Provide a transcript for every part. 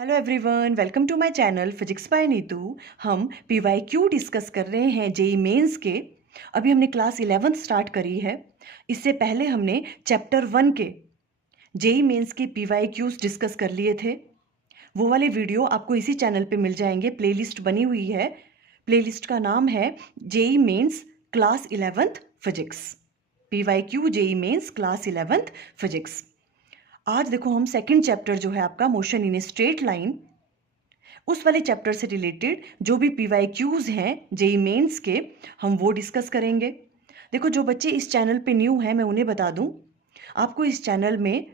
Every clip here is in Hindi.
Hello everyone, welcome to my channel physics by Neetu. हम पीवाईक्यू डिस्कस कर रहे हैं जेई मेंस के। अभी हमने क्लास 11th स्टार्ट करी है। इससे पहले हमने चैप्टर 1 के जेई मेंस के पीवाईक्यूज डिस्कस कर लिए थे। वो वाले वीडियो आपको इसी चैनल पे मिल जाएंगे, प्लेलिस्ट बनी हुई है। प्लेलिस्ट का नाम है JEE mains class 11th physics. PYQ JEE mains class 11th physics. आज देखो हम सेकंड चैप्टर जो है आपका motion in a straight line, उस वाले चैप्टर से रिलेटेड जो भी पीवाईक्यूज हैं जेई मेंस के, हम वो डिस्कस करेंगे। देखो, जो बच्चे इस चैनल पे न्यू हैं मैं उन्हें बता दूं, आपको इस चैनल में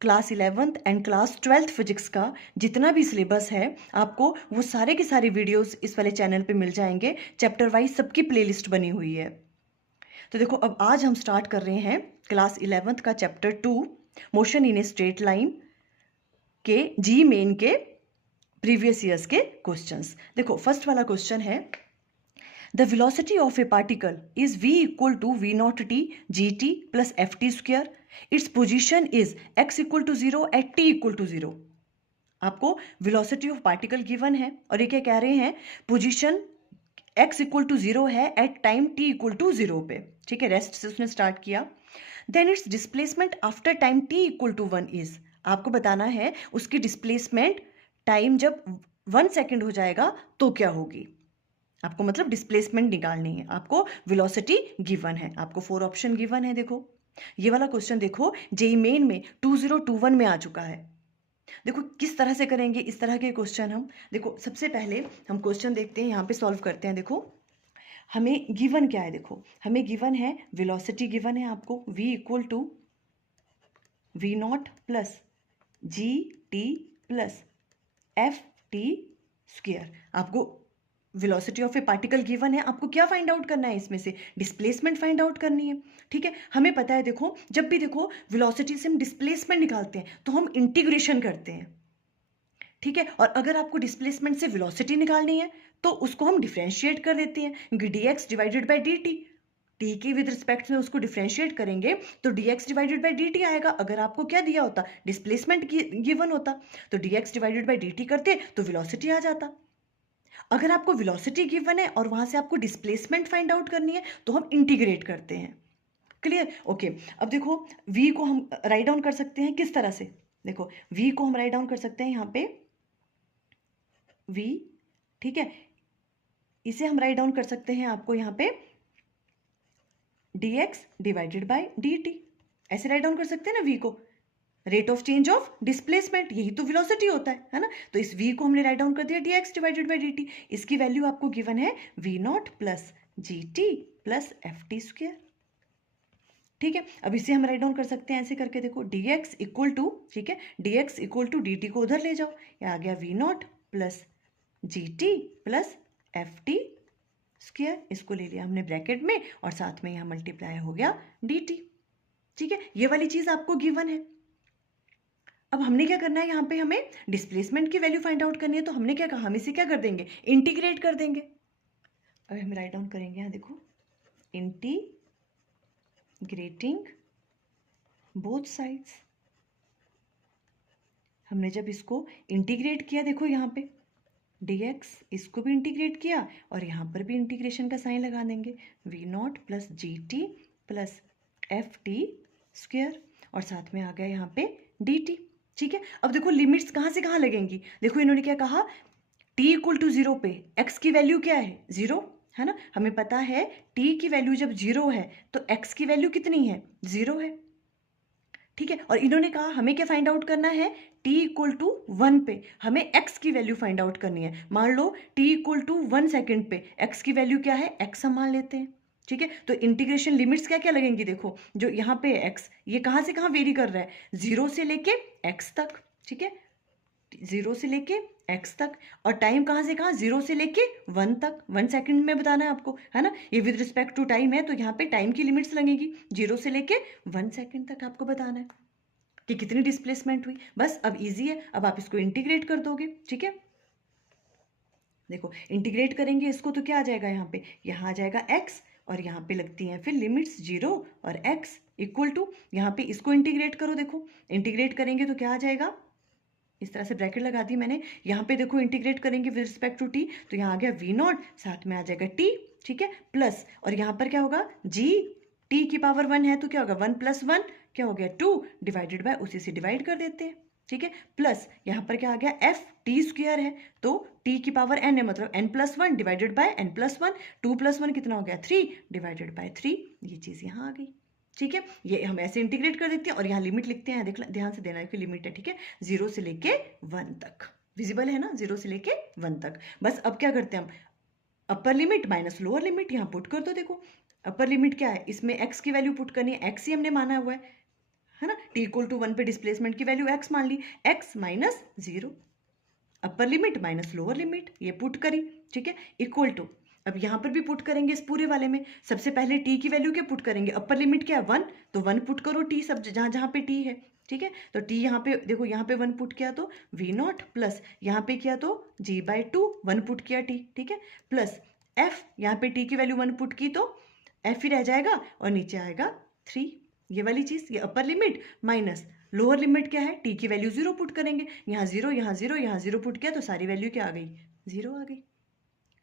class 11th and class 12th physics का जितना भी सिलेबस है, आपको वो सारे के सारे वीडियोस इस वाले चैनल पे मिल जाएंगे। चैप्टर वाइज सबकी प्लेलिस्ट बनी हुई है। तो देखो, अब आज हम स्टार्ट कर रहे हैं क्लास 11th का chapter 2 motion in a straight line के जी मेन के प्रीवियस ईयर्स के क्वेश्चंस। देखो, फर्स्ट वाला क्वेश्चन है, the velocity of a particle is v equal to v naught T G T plus F T square. Its position is x equal to 0 at t equal to 0। आपको वेलोसिटी ऑफ पार्टिकल गिवन है और ये क्या कह रहे हैं, पोजिशन x इक्वल टू 0 है at time t equal to 0 पे। ठीक है, रेस्ट से उसने स्टार्ट किया। Then its displacement after time t equal to 1 is. आपको बताना है उसकी डिस्प्लेसमेंट टाइम जब 1 सेकेंड हो जाएगा तो क्या होगी। आपको मतलब डिस्प्लेसमेंट निकालनी है। आपको वेलोसिटी गिवन है, आपको 4 ऑप्शन गिवन है। देखो, ये वाला क्वेश्चन देखो जेई मेन में 2021 में आ चुका है। देखो किस तरह से करेंगे इस तरह के क्वेश्चन हम। देखो, सबसे पहले हम क्वेश्चन देखते हैं, यहाँ पे सॉल्व करते हैं। देखो, हमें गिवन क्या है। देखो, हमें गिवन है वेलोसिटी गिवन है आपको v equal to v nought plus g T plus F T square. आपको velocity of a particle given है, आपको क्या फाइंड आउट करना है, इसमें से डिस्प्लेसमेंट फाइंड आउट करनी है। ठीक है, हमें पता है, देखो जब भी देखो वेलोसिटी से हम डिस्प्लेसमेंट निकालते हैं तो हम इंटीग्रेशन करते हैं। ठीक है, और अगर आपको डिस्प्लेसमेंट से वेलोसिटी निकालनी है तो उसको हम डिफ्रेंशिएट कर देते हैं, D x divided by D T. T के विद रिस्पेक्ट में उसको डिफ्रेंशिएट करेंगे तो D x divided by D T आएगा। अगर आपको क्या दिया होता, डिस्प्लेसमेंट गिवन होता, तो D x divided by D T करते तो वेलोसिटी आ जाता। अगर आपको वेलोसिटी गिवन है और वहां से आपको डिस्प्लेसमेंट फाइंड आउट करनी है तो हम इंटीग्रेट करते हैं। क्लियर? ओके। अब देखो, v को हम राइट डाउन कर सकते हैं किस तरह से। देखो, v को हम राइट डाउन कर सकते हैं यहाँ पे v। ठीक है, इसे हम राइट डाउन कर सकते हैं आपको यहाँ पे dx डिवाइडेड बाय dt। ऐसे राइट डाउन कर सकते हैं ना v को, rate of change of displacement, यही तो वेलोसिटी होता है ना। तो इस v को हमने राइट डाउन कर दिया dx डिवाइडेड बाय dt। इसकी वैल्यू आपको गिवन है v not plus g T plus F T square. ठीक है, अब इसे हम राइट डाउन कर सकते हैं ऐसे करके। देखो, dx इक्वल टू, ठीक है, dx इक्वल टू dt को उधर ले जाओ, ये आ गया v not plus g T plus F T square. इसको ले लिया हमने ब्रैकेट में और साथ में यहाँ मल्टीप्लाई हो गया dt। ठीक है, ये वाली चीज आपको गिवन है। अब हमने क्या करना है, यहाँ पे हमें डिस्प्लेसमेंट की वैल्यू फाइंड आउट करनी है। तो हमने क्या कहा, हम इसे क्या कर देंगे, इंटीग्रेट कर देंगे। अब हम राइट डाउन करेंगे यहाँ, देखो, इंटीग्रेटिंग बोथ साइड्स। हमने जब इसको इंटीग्रेट किया, देखो यहाँ पे dx, इसको भी इंटीग्रेट किया और यहाँ पर भी इंटीग्रेशन का साइन लगा देंगे, v not plus g T plus F T square और साथ में आ गया यहाँ पे dt। ठीक है, अब देखो लिमिट्स कहाँ से कहाँ लगेंगी। देखो, इन्होंने क्या कहा, t इक्वल टू 0 पे x की वैल्यू क्या है, 0 है ना। हमें पता है t की वैल्यू जब 0 है तो x की वैल्यू कितनी है, 0 है। ठीक है, और इन्होंने कहा हमें क्या फाइंड आउट करना है, t इक्वल टू 1 पे हमें x की वैल्यू फाइंड आउट करनी है। मान लो t इक्वल टू 1 सेकेंड पे x की वैल्यू क्या है, x हम मान लेते हैं। ठीक है, तो इंटीग्रेशन लिमिट्स क्या क्या लगेंगी। देखो, जो यहाँ पे x, ये कहाँ से कहाँ वेरी कर रहा है, 0 से लेके x तक। ठीक है, 0 से लेके x तक, और टाइम कहाँ से कहाँ, 0 से लेके 1 तक। 1 सेकंड में बताना है आपको, है ना। ये विद रिस्पेक्ट टू टाइम है तो यहाँ पे टाइम की लिमिट्स लगेगी, 0 से लेके 1 सेकंड तक आपको बताना है कि कितनी डिस्प्लेसमेंट हुई। बस अब इजी है, अब आप इसको इंटीग्रेट कर दोगे। ठीक है, देखो इंटीग्रेट करेंगे इसको तो क्या आ जाएगा, यहाँ आ जाएगा x और यहाँ पे लगती हैं फिर लिमिट्स 0 और x इक्वल टू, यहाँ पे इसको इंटीग्रेट करो। देखो, इंटीग्रेट करेंगे तो क्या आ जाएगा, इस तरह से ब्रैकेट लगा दी मैंने। यहाँ पे देखो इंटीग्रेट करेंगे विद रिस्पेक्ट टू टी, तो यहाँ आ गया वी नॉट, साथ में आ जाएगा टी, ठीक है, प्लस, और यहाँ पर क्या होगा जी, टी की पावर 1 है तो क्या होगा 1 + 1 क्या हो गया 2, डिवाइडेड बाय उसी से डिवाइड कर देते हैं, ठीक है, प्लस यहाँ पर क्या आ गया एफ टी स्क्वायर है तो टी की पावर n है, मतलब n+1 डिवाइडेड बाय n+1, 2 + 1 कितना हो गया 3 डिवाइडेड बाय 3, ये चीज़ यहाँ आ गई, ठीक है। ये हम ऐसे इंटीग्रेट कर देते हैं और यहाँ लिमिट लिखते हैं, देख ध्यान से देना कि लिमिट है, ठीक है, 0 से लेके 1 तक, विजिबल है ना, 0 से लेके 1 तक। बस अब क्या करते हैं हम, upper limit minus lower limit यहाँ पुट कर दो। देखो अपर लिमिट क्या है, इसमें x की वैल्यू पुट करनी है, x ही हमने माना हुआ है ना, t = 1 पे डिस्प्लेसमेंट की वैल्यू x मान ली, x - 0, upper limit minus lower limit ये पुट करी, ठीक है, इक्वल टू, अब यहाँ पर भी पुट करेंगे इस पूरे वाले में, सबसे पहले t की वैल्यू क्या पुट करेंगे, अपर लिमिट क्या है 1, तो 1 पुट करो t सब जहाँ जहाँ पे t है, ठीक है, तो t यहाँ पे देखो, यहाँ पे 1 पुट किया तो v0 प्लस यहाँ पे किया तो g/2, 1 पुट किया t, ठीक है, प्लस f, यहाँ पे t की वैल्यू 1 पुट की तो f ही रह जाएगा और नीचे आएगा 3, ये वाली चीज़, ये upper limit minus lower limit क्या है, t की वैल्यू 0 पुट करेंगे, यहाँ 0 यहाँ 0 यहाँ 0 पुट किया तो सारी वैल्यू क्या आ गई 0 आ गई।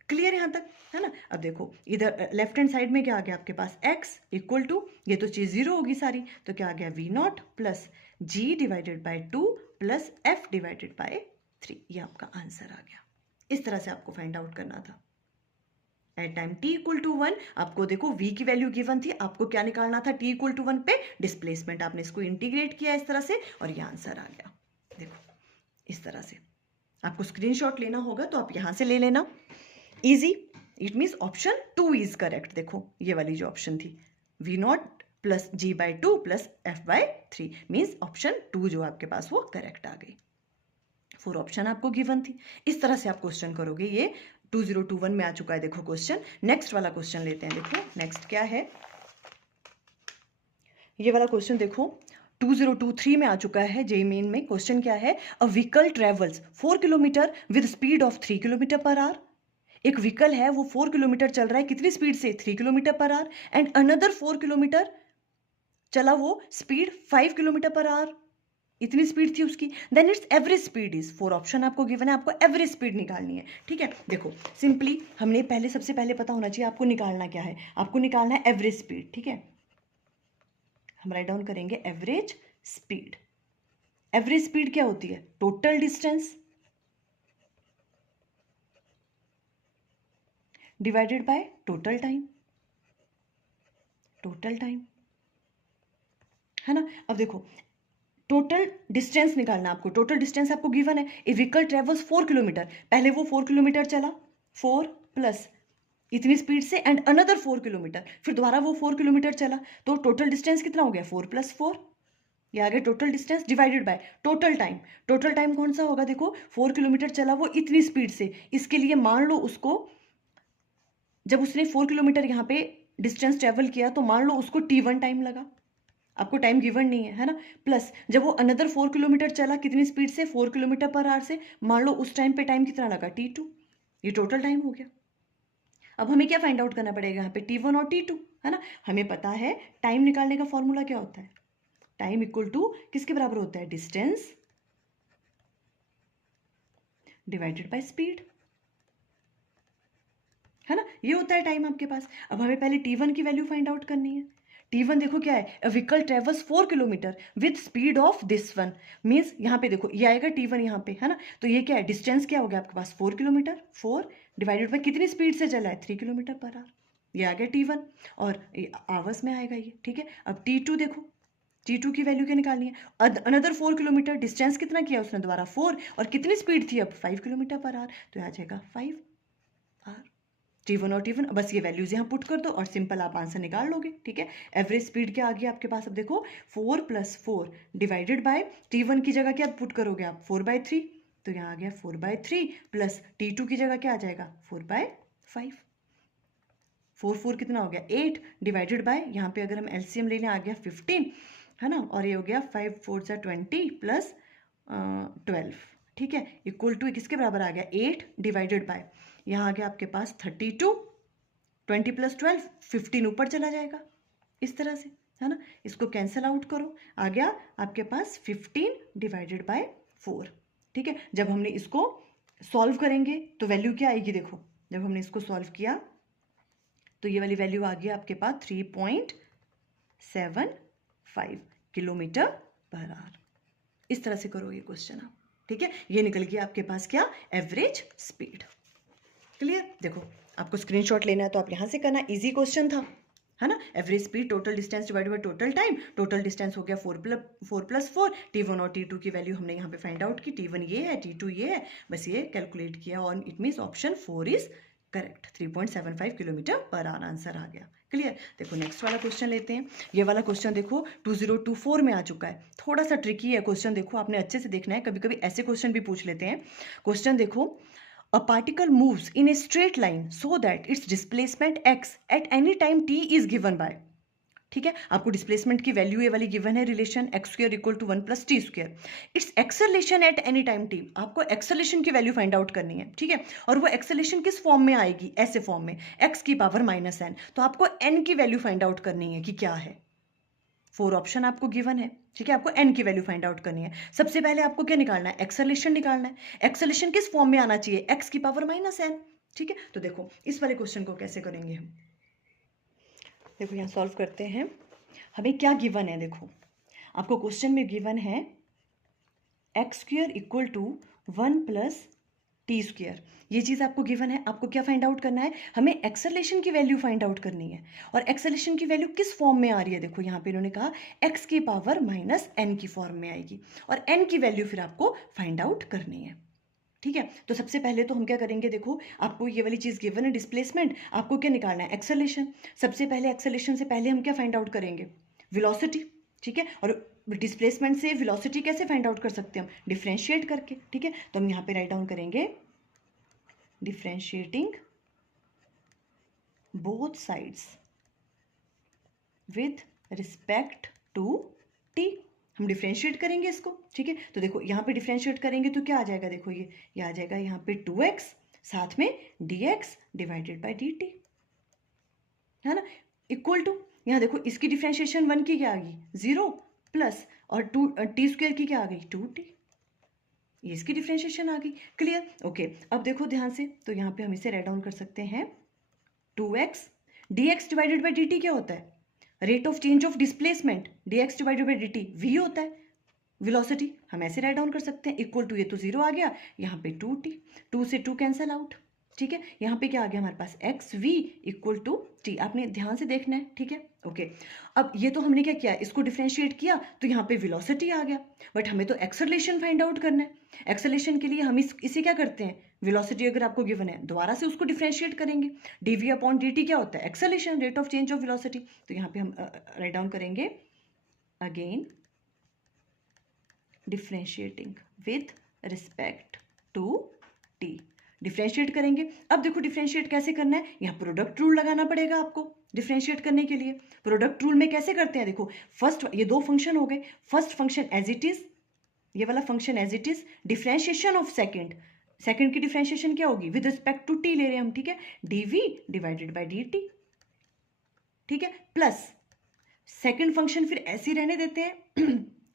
क्लियर यहाँ तक है ना। अब देखो इधर लेफ्ट हैंड साइड में क्या आ गया आपके पास x इक्वल टू, ये तो चीज़ 0 होगी सारी, तो क्या आ गया v0 plus g divided by 2 plus f divided by 3, ये आपका आंसर आ गया। इस तरह से आपको फाइंड आउट करना था। एट टाइम t = 1 आपको देखो v की वैल्यू गिवन थी, आपको क्या निकालना था, t = 1 पे डिस्प्लेसमेंट, आपने इसको इंटीग्रेट किया इस तरह से और ये आंसर आ गया। देखो इस तरह से आपको स्क्रीनशॉट लेना होगा तो आप यहाँ से ले लेना, easy, it means option 2 is correct. देखो ये वाली जो ऑप्शन थी v0 plus g/2 plus f/3 means option 2 जो आपके पास वो करेक्ट आ गई। 4 ऑप्शन आपको गिवन थी, इस तरह से आप क्वेश्चन करोगे। ये 2021 में आ चुका है देखो क्वेश्चन। नेक्स्ट वाला क्वेश्चन लेते हैं, देखो नेक्स्ट क्या है, ये वाला क्वेश्चन देखो 2023 में आ चुका है जेईई मेन में। क्वेश्चन क्या है, a vehicle travels 4 kilometre with speed of 3 kilometre per our. एक व्हीकल है वो 4 किलोमीटर चल रहा है, कितनी स्पीड से 3 kilometre per our, and another 4 kilometre चला वो स्पीड 5 किलोमीटर पर आवर, इतनी स्पीड थी उसकी, then its average speed is, 4 option आपको गिवन है, आपको एवरेज स्पीड निकालनी है, ठीक है। देखो सिंपली हमने पहले सबसे पहले पता होना चाहिए आपको निकालना क्या है, आपको निकालना है एवरेज स्पीड, ठीक है, हम राइट डाउन करेंगे एवरेज स्पीड। एवरेज स्पीड क्या होती है, total distance divided by total time, total time है ना। अब देखो टोटल डिस्टेंस निकालना आपको, टोटल डिस्टेंस आपको गिवन है, ए व्हीकल ट्रेवल्स 4 किलोमीटर, पहले वो 4 किलोमीटर चला, 4 प्लस इतनी स्पीड से एंड अनदर 4 किलोमीटर, फिर दोबारा वो 4 किलोमीटर चला, तो टोटल डिस्टेंस कितना हो गया 4 + 4, ये आ गया total distance divided by total time. Total time कौन सा होगा, देखो 4 किलोमीटर चला वो इतनी स्पीड से, इसके लिए मान लो उसको, जब उसने 4 किलोमीटर यहाँ पे डिस्टेंस ट्रेवल किया तो मान लो उसको t1 टाइम लगा, आपको टाइम गिवन नहीं है ना, प्लस जब वो अनदर 4 किलोमीटर चला कितनी स्पीड से 4 किलोमीटर पर आवर से, मान लो उस टाइम पे टाइम कितना लगा t2, ये टोटल टाइम हो गया। अब हमें क्या फाइंड आउट करना पड़ेगा यहाँ पे t1 और t2 है ना। हमें पता है टाइम निकालने का फॉर्मूला क्या होता है, टाइम इक्वल टू किसके बराबर होता है, डिस्टेंस डिवाइडेड बाय स्पीड, है ना, ये होता है टाइम आपके पास। अब हमें पहले t1 की वैल्यू फाइंड आउट करनी है। t1 देखो क्या है, a vehicle travels 4 kilometre with speed of this one, means यहाँ पे देखो ये आएगा t1 यहाँ पे है ना, तो ये क्या है, डिस्टेंस क्या हो गया आपके पास 4 किलोमीटर, 4 डिवाइडेड बाय कितनी स्पीड से चला है 3 किलोमीटर पर आवर, ये आ गया t1 और आवर्स में आएगा ये, ठीक है। अब t2 देखो, t2 की वैल्यू क्या निकालनी है, अनदर 4 किलोमीटर, डिस्टेंस कितना किया उसने दोबारा 4 और कितनी स्पीड थी अब 5 किलोमीटर पर आवर, तो आ जाएगा 5 आवर। t1 और t1 बस ये वैल्यूज यहाँ पुट कर दो और सिंपल आप आंसर निकाल लोगे, ठीक है। एवरेज स्पीड क्या आ गया आपके पास, अब देखो 4 + 4 डिवाइडेड बाय t1 की जगह क्या पुट करोगे आप 4/3, तो यहाँ आ गया 4/3 प्लस t2 की जगह क्या आ जाएगा 4/5, 4 4 कितना हो गया 8 डिवाइडेड बाय, यहाँ पे अगर हम एलसीएम लेने आ गया 15 है ना, और ये हो गया 5 4 = 20 प्लस 12, ठीक है, इक्वल टू किसके बराबर आ गया 8 डिवाइडेड बाय, यहाँ आ गया आपके पास 32, 20 + 12 15 ऊपर चला जाएगा इस तरह से है ना, इसको कैंसिल आउट करो, आ गया आपके पास 15 डिवाइडेड बाय 4, ठीक है। जब हमने इसको सॉल्व करेंगे तो वैल्यू क्या आएगी, देखो जब हमने इसको सॉल्व किया तो ये वाली वैल्यू आ गई आपके पास 3.75 किलोमीटर पर आवर। इस तरह से करोगे क्वेश्चन आप, ठीक है। ये निकल गया आपके पास क्या, एवरेज स्पीड। क्लियर। देखो आपको स्क्रीनशॉट लेना है तो आप यहां से करना, इजी क्वेश्चन था, है ना। Average speed total distance divided by total time, total distance हो गया 4+4, T1 और T2 की वैल्यू हमने यहाँ पे फाइंड आउट की, T1 ये है, T2 ये है, बस ये कैलकुलेट किया और it means option 4 is correct. 3.75 kilometre per hour answer आ गया। क्लियर। देखो नेक्स्ट वाला क्वेश्चन लेते हैं। ये वाला क्वेश्चन देखो 2024 में आ चुका है, थोड़ा सा ट्रिकी है क्वेश्चन, देखो आपने अच्छे से देखना है, कभी कभी ऐसे क्वेश्चन भी पूछ लेते हैं। क्वेश्चन देखो, a particle moves in a straight line so that its displacement x at any time t is given by, ठीक है। आपको डिस्प्लेसमेंट की वैल्यू ये वाली गिवन है, relation x square equal to 1 + t²। Its acceleration at any time t, आपको एक्सेलरेशन की वैल्यू फाइंड आउट करनी है, ठीक है। और वो एक्सेलरेशन किस फॉर्म में आएगी, ऐसे फॉर्म में x की पावर -n, तो आपको n की वैल्यू फाइंड आउट करनी है कि क्या है। 4 ऑप्शन आपको गिवन है, ठीक है। आपको n की वैल्यू फाइंड आउट करनी है। सबसे पहले आपको क्या निकालना है, एक्सेलरेशन निकालना है। एक्सेलरेशन किस फॉर्म में आना चाहिए, x की पावर -n, ठीक है। तो देखो इस वाले क्वेश्चन को कैसे करेंगे हम, देखो यहाँ सॉल्व करते हैं। हमें क्या गिवन है, देखो आपको क्वेश्चन में गिवन है x square equal to 1 + t²। ये चीज़ आपको गिवन है। आपको क्या फाइंड आउट करना है, हमें एक्सेलरेशन की वैल्यू फाइंड आउट करनी है। और एक्सेलरेशन की वैल्यू किस फॉर्म में आ रही है, देखो यहाँ पे इन्होंने कहा x की पावर -n की फॉर्म में आएगी, और n की वैल्यू फिर आपको फाइंड आउट करनी है, ठीक है। तो सबसे पहले तो हम क्या करेंगे, देखो आपको ये वाली चीज़ गिवन है डिस्प्लेसमेंट, आपको क्या निकालना है, एक्सेलरेशन। सबसे पहले एक्सेलरेशन से पहले हम क्या फाइंड आउट करेंगे, वेलोसिटी, ठीक है। और डिस्प्लेसमेंट से वेलोसिटी कैसे फाइंड आउट कर सकते हैं हम, डिफरेंशिएट करके, ठीक है। तो हम यहाँ पे राइट डाउन करेंगे differentiating both sides with respect to t, हम डिफरेंशिएट करेंगे इसको, ठीक है। तो देखो यहाँ पे डिफरेंशिएट करेंगे तो क्या आ जाएगा, देखो ये आ जाएगा यहाँ पे 2x साथ में dx डिवाइडेड बाय dt, है ना, इक्वल टू, यहाँ देखो इसकी डिफरेंशिएशन 1 की क्या आ गई 0 प्लस, और t² की क्या आ गई 2t, ये इसकी डिफरेंशिएशन आ गई। क्लियर। ओके अब देखो ध्यान से, तो यहाँ पे हम इसे राइट डाउन कर सकते हैं 2x dx divided by dt क्या होता है, rate of change of displacement, dx divided by dt v होता है, वेलोसिटी। हम ऐसे राइट डाउन कर सकते हैं, इक्वल टू, ये तो 0 आ गया, यहाँ पे 2t, 2 से 2 कैंसल आउट, ठीक है। यहाँ पे क्या आ गया हमारे पास x v equal to t, आपने ध्यान से देखना है, ठीक है। ओके अब ये तो हमने क्या किया, इसको डिफरेंशिएट किया तो यहाँ पे वेलोसिटी आ गया, बट हमें तो एक्सेलरेशन फाइंड आउट करना है। एक्सेलरेशन के लिए हम इसे क्या करते हैं, वेलोसिटी अगर आपको गिवन है दोबारा से उसको डिफरेंशिएट करेंगे, dv अपॉन dt क्या होता है, acceleration, rate of change of velocity. तो यहाँ पे हम राइट डाउन करेंगे again differentiating with respect to t, differentiate करेंगे। अब देखो डिफरेंशिएट कैसे करना है, यहाँ प्रोडक्ट रूल लगाना पड़ेगा आपको डिफरेंशिएट करने के लिए। प्रोडक्ट रूल में कैसे करते हैं, देखो फर्स्ट ये दो फंक्शन हो गए, first function as it is, ये वाला function as it is, differentiation of second, second की डिफरेंशिएशन क्या होगी विद रिस्पेक्ट टू टी ले रहे हैं हम, ठीक है, dv डिवाइडेड बाय dt, ठीक है, प्लस सेकंड फंक्शन फिर ऐसे ही रहने देते हैं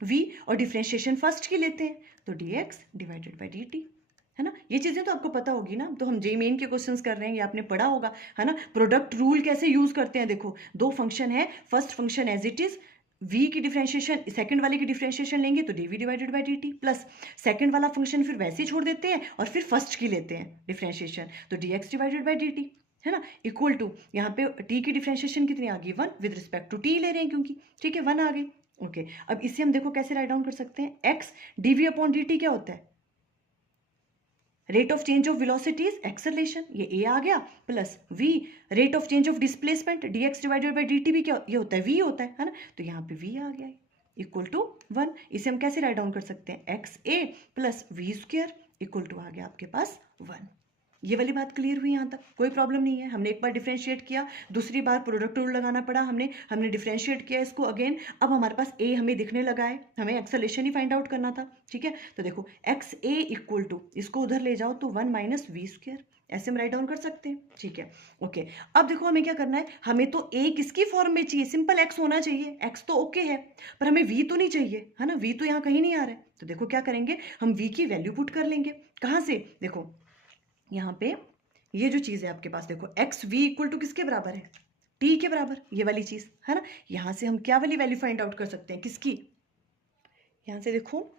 v, और डिफरेंशिएशन फर्स्ट की लेते हैं तो dx डिवाइडेड बाय dt, है ना। ये चीज़ें तो आपको पता होगी ना, तो हम जेईई मेन के क्वेश्चंस कर रहे हैं, ये आपने पढ़ा होगा, है ना। प्रोडक्ट रूल कैसे यूज करते हैं, देखो दो फंक्शन है, first function as it is, v की डिफरेंशिएशन सेकंड वाले की डिफरेंशिएशन लेंगे तो dv divided by dt, plus second वाला फंक्शन फिर वैसे ही छोड़ देते हैं और फिर फर्स्ट की लेते हैं डिफरेंशिएशन तो dx डिवाइडेड बाय dt, है ना, इक्वल टू, यहाँ पे t की डिफरेंशिएशन कितनी आ गई 1 विद रिस्पेक्ट टू t ले रहे हैं क्योंकि, ठीक है, 1 आ गई। ओके अब इसे हम देखो कैसे राइट डाउन कर सकते हैं, x dv अपॉन dt क्या होता है, rate of change of velocity is acceleration, ये a आ गया, plus v rate of change of displacement dx divided by dt भी क्या ये होता है, v होता है ना। तो यहाँ पे v आ गया इक्वल टू 1, इसे हम कैसे राइट डाउन कर सकते हैं, x a plus v square equal to आ गया आपके पास 1। ये वाली बात क्लियर हुई? यहाँ तक कोई प्रॉब्लम नहीं है? हमने एक बार डिफरेंशिएट किया, दूसरी बार प्रोडक्ट रूल लगाना पड़ा, हमने डिफरेंशिएट किया इसको अगेन। अब हमारे पास ए हमें दिखने लगा है, हमें एक्सेलेरेशन ही फाइंड आउट करना था, ठीक है। तो देखो एक्स ए इक्वल टू, इसको उधर ले जाओ तो 1 माइनस वी स्क्वायर, ऐसे हम राइट डाउन कर सकते हैं, ठीक है। ओके, अब देखो हमें क्या करना है, हमें तो ए किसकी फॉर्म में चाहिए, सिंपल एक्स होना चाहिए, एक्स तो ओके है, पर हमें वी तो नहीं चाहिए, है ना, वी तो यहाँ कहीं नहीं आ रहा है। तो देखो क्या करेंगे, हम वी की वैल्यू पुट कर लेंगे। कहाँ से? देखो यहाँ पे ये जो चीज़ है आपके पास, देखो एक्स वी इक्वल टू किसके बराबर है, टी के बराबर, ये वाली चीज़ है ना। यहाँ से हम क्या वाली वैल्यू फाइंड आउट कर सकते हैं, किसकी? यहाँ से देखो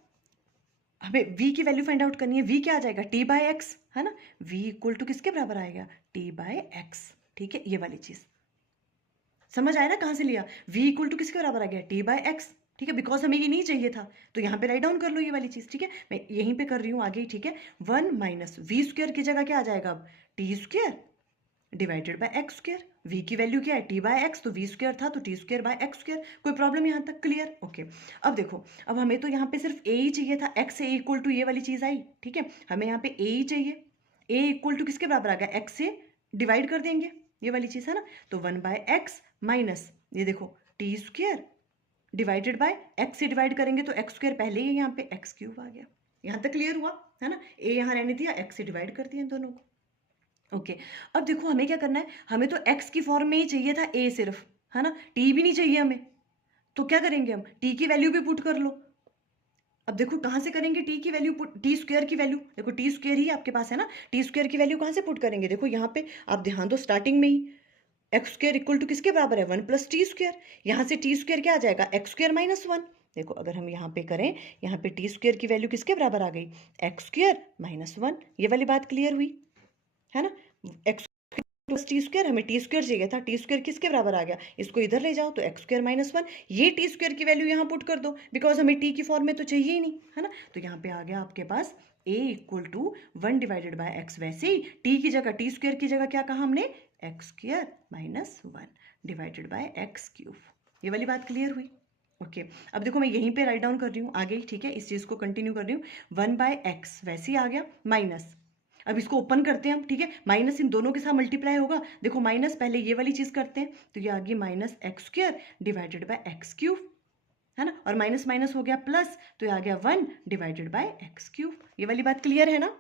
हमें v की वैल्यू फाइंड आउट करनी है, v क्या आ जाएगा, t बाय एक्स, है ना। v इक्वल टू किसके बराबर आएगा, t बाय एक्स, ठीक है। ये वाली चीज़ समझ आया ना, कहाँ से लिया, v इक्वल टू किसके बराबर आ गया, t बाय एक्स, ठीक है। बिकॉज हमें ये नहीं चाहिए था, तो यहाँ पे राइट डाउन कर लो ये वाली चीज़, ठीक है। मैं यहीं पे कर रही हूँ आगे, ठीक है। 1 माइनस वी स्क्वायर की जगह क्या आ जाएगा अब, T square divided by x square. v की वैल्यू क्या है, टी बाय एक्स, तो v स्क्वायर था तो T square by x square. कोई प्रॉब्लम यहाँ तक क्लियर? ओके। अब देखो, अब हमें तो यहाँ पे सिर्फ a ही चाहिए था, x ए इक्वल टू ये वाली चीज़ आई, ठीक है। हमें यहाँ पे a ही चाहिए, a इक्वल टू किसके बराबर आ गया, x से डिवाइड कर देंगे ये वाली चीज़, है ना। तो 1 बाय एक्स माइनस ये देखो T square divided by x से डिवाइड करेंगे तो एक्स स्क्वायर पहले ही यहाँ पे एक्स क्यूब आ गया। यहाँ तक क्लियर हुआ, है ना। ए यहाँ रहने दिया, एक्स से डिवाइड कर दिया इन दोनों को। ओके, अब देखो हमें क्या करना है, हमें तो x की फॉर्म में ही चाहिए था a सिर्फ, है ना, t भी नहीं चाहिए हमें। तो क्या करेंगे हम, t की वैल्यू भी पुट कर लो। अब देखो कहाँ से करेंगे t की वैल्यू पुट, टी स्क्वायर की वैल्यू, देखो टी स्क्वायर ही आपके पास है ना, टी स्क्वायर की वैल्यू कहाँ से पुट करेंगे, देखो यहाँ पे आप ध्यान दो, स्टार्टिंग में ही एक्स स्क्वायर इक्वल टू किसके बराबर है, 1 प्लस टी स्क्वायर। यहाँ से टी स्क्वायर क्या आ जाएगा, एक्स स्क्वायर माइनस 1। देखो अगर हम यहाँ पे करें, यहाँ पे टी स्क्वायर की वैल्यू किसके बराबर आ गई, एक्स स्क्वायर माइनस 1। ये वाली बात क्लियर हुई, है ना। एक्स प्लस टी स्क्वायर, हमें टी स्क्वायर चाहिए था, टी स्क्वायर किसके बराबर आ गया, इसको इधर ले जाओ तो एक्स स्क्वायर माइनस 1। ये टी स्क्वायर की वैल्यू यहाँ पुट कर दो, बिकॉज हमें टी की फॉर्म में तो चाहिए ही नहीं, है ना। तो यहाँ पे आ गया आपके पास a equal to 1 divided by X. वैसे ही t की जगह, टी स्क्वायर की जगह क्या कहा हमने, x square minus 1 divided by X cube. ये वाली बात क्लियर हुई? ओके, अब देखो मैं यहीं पे राइट डाउन कर रही हूँ आगे, ठीक है, इस चीज़ को कंटिन्यू कर रही हूँ। 1 बाय एक्स वैसे ही आ गया माइनस, अब इसको ओपन करते हैं हम, ठीक है, माइनस इन दोनों के साथ मल्टीप्लाई होगा। देखो माइनस पहले ये वाली चीज़ करते हैं, तो ये आ गई minus x square divided by X cube, है ना, और माइनस माइनस हो गया प्लस, तो ये आ गया 1 डिवाइडेड बाय एक्स क्यूब। ये वाली बात क्लियर है ना,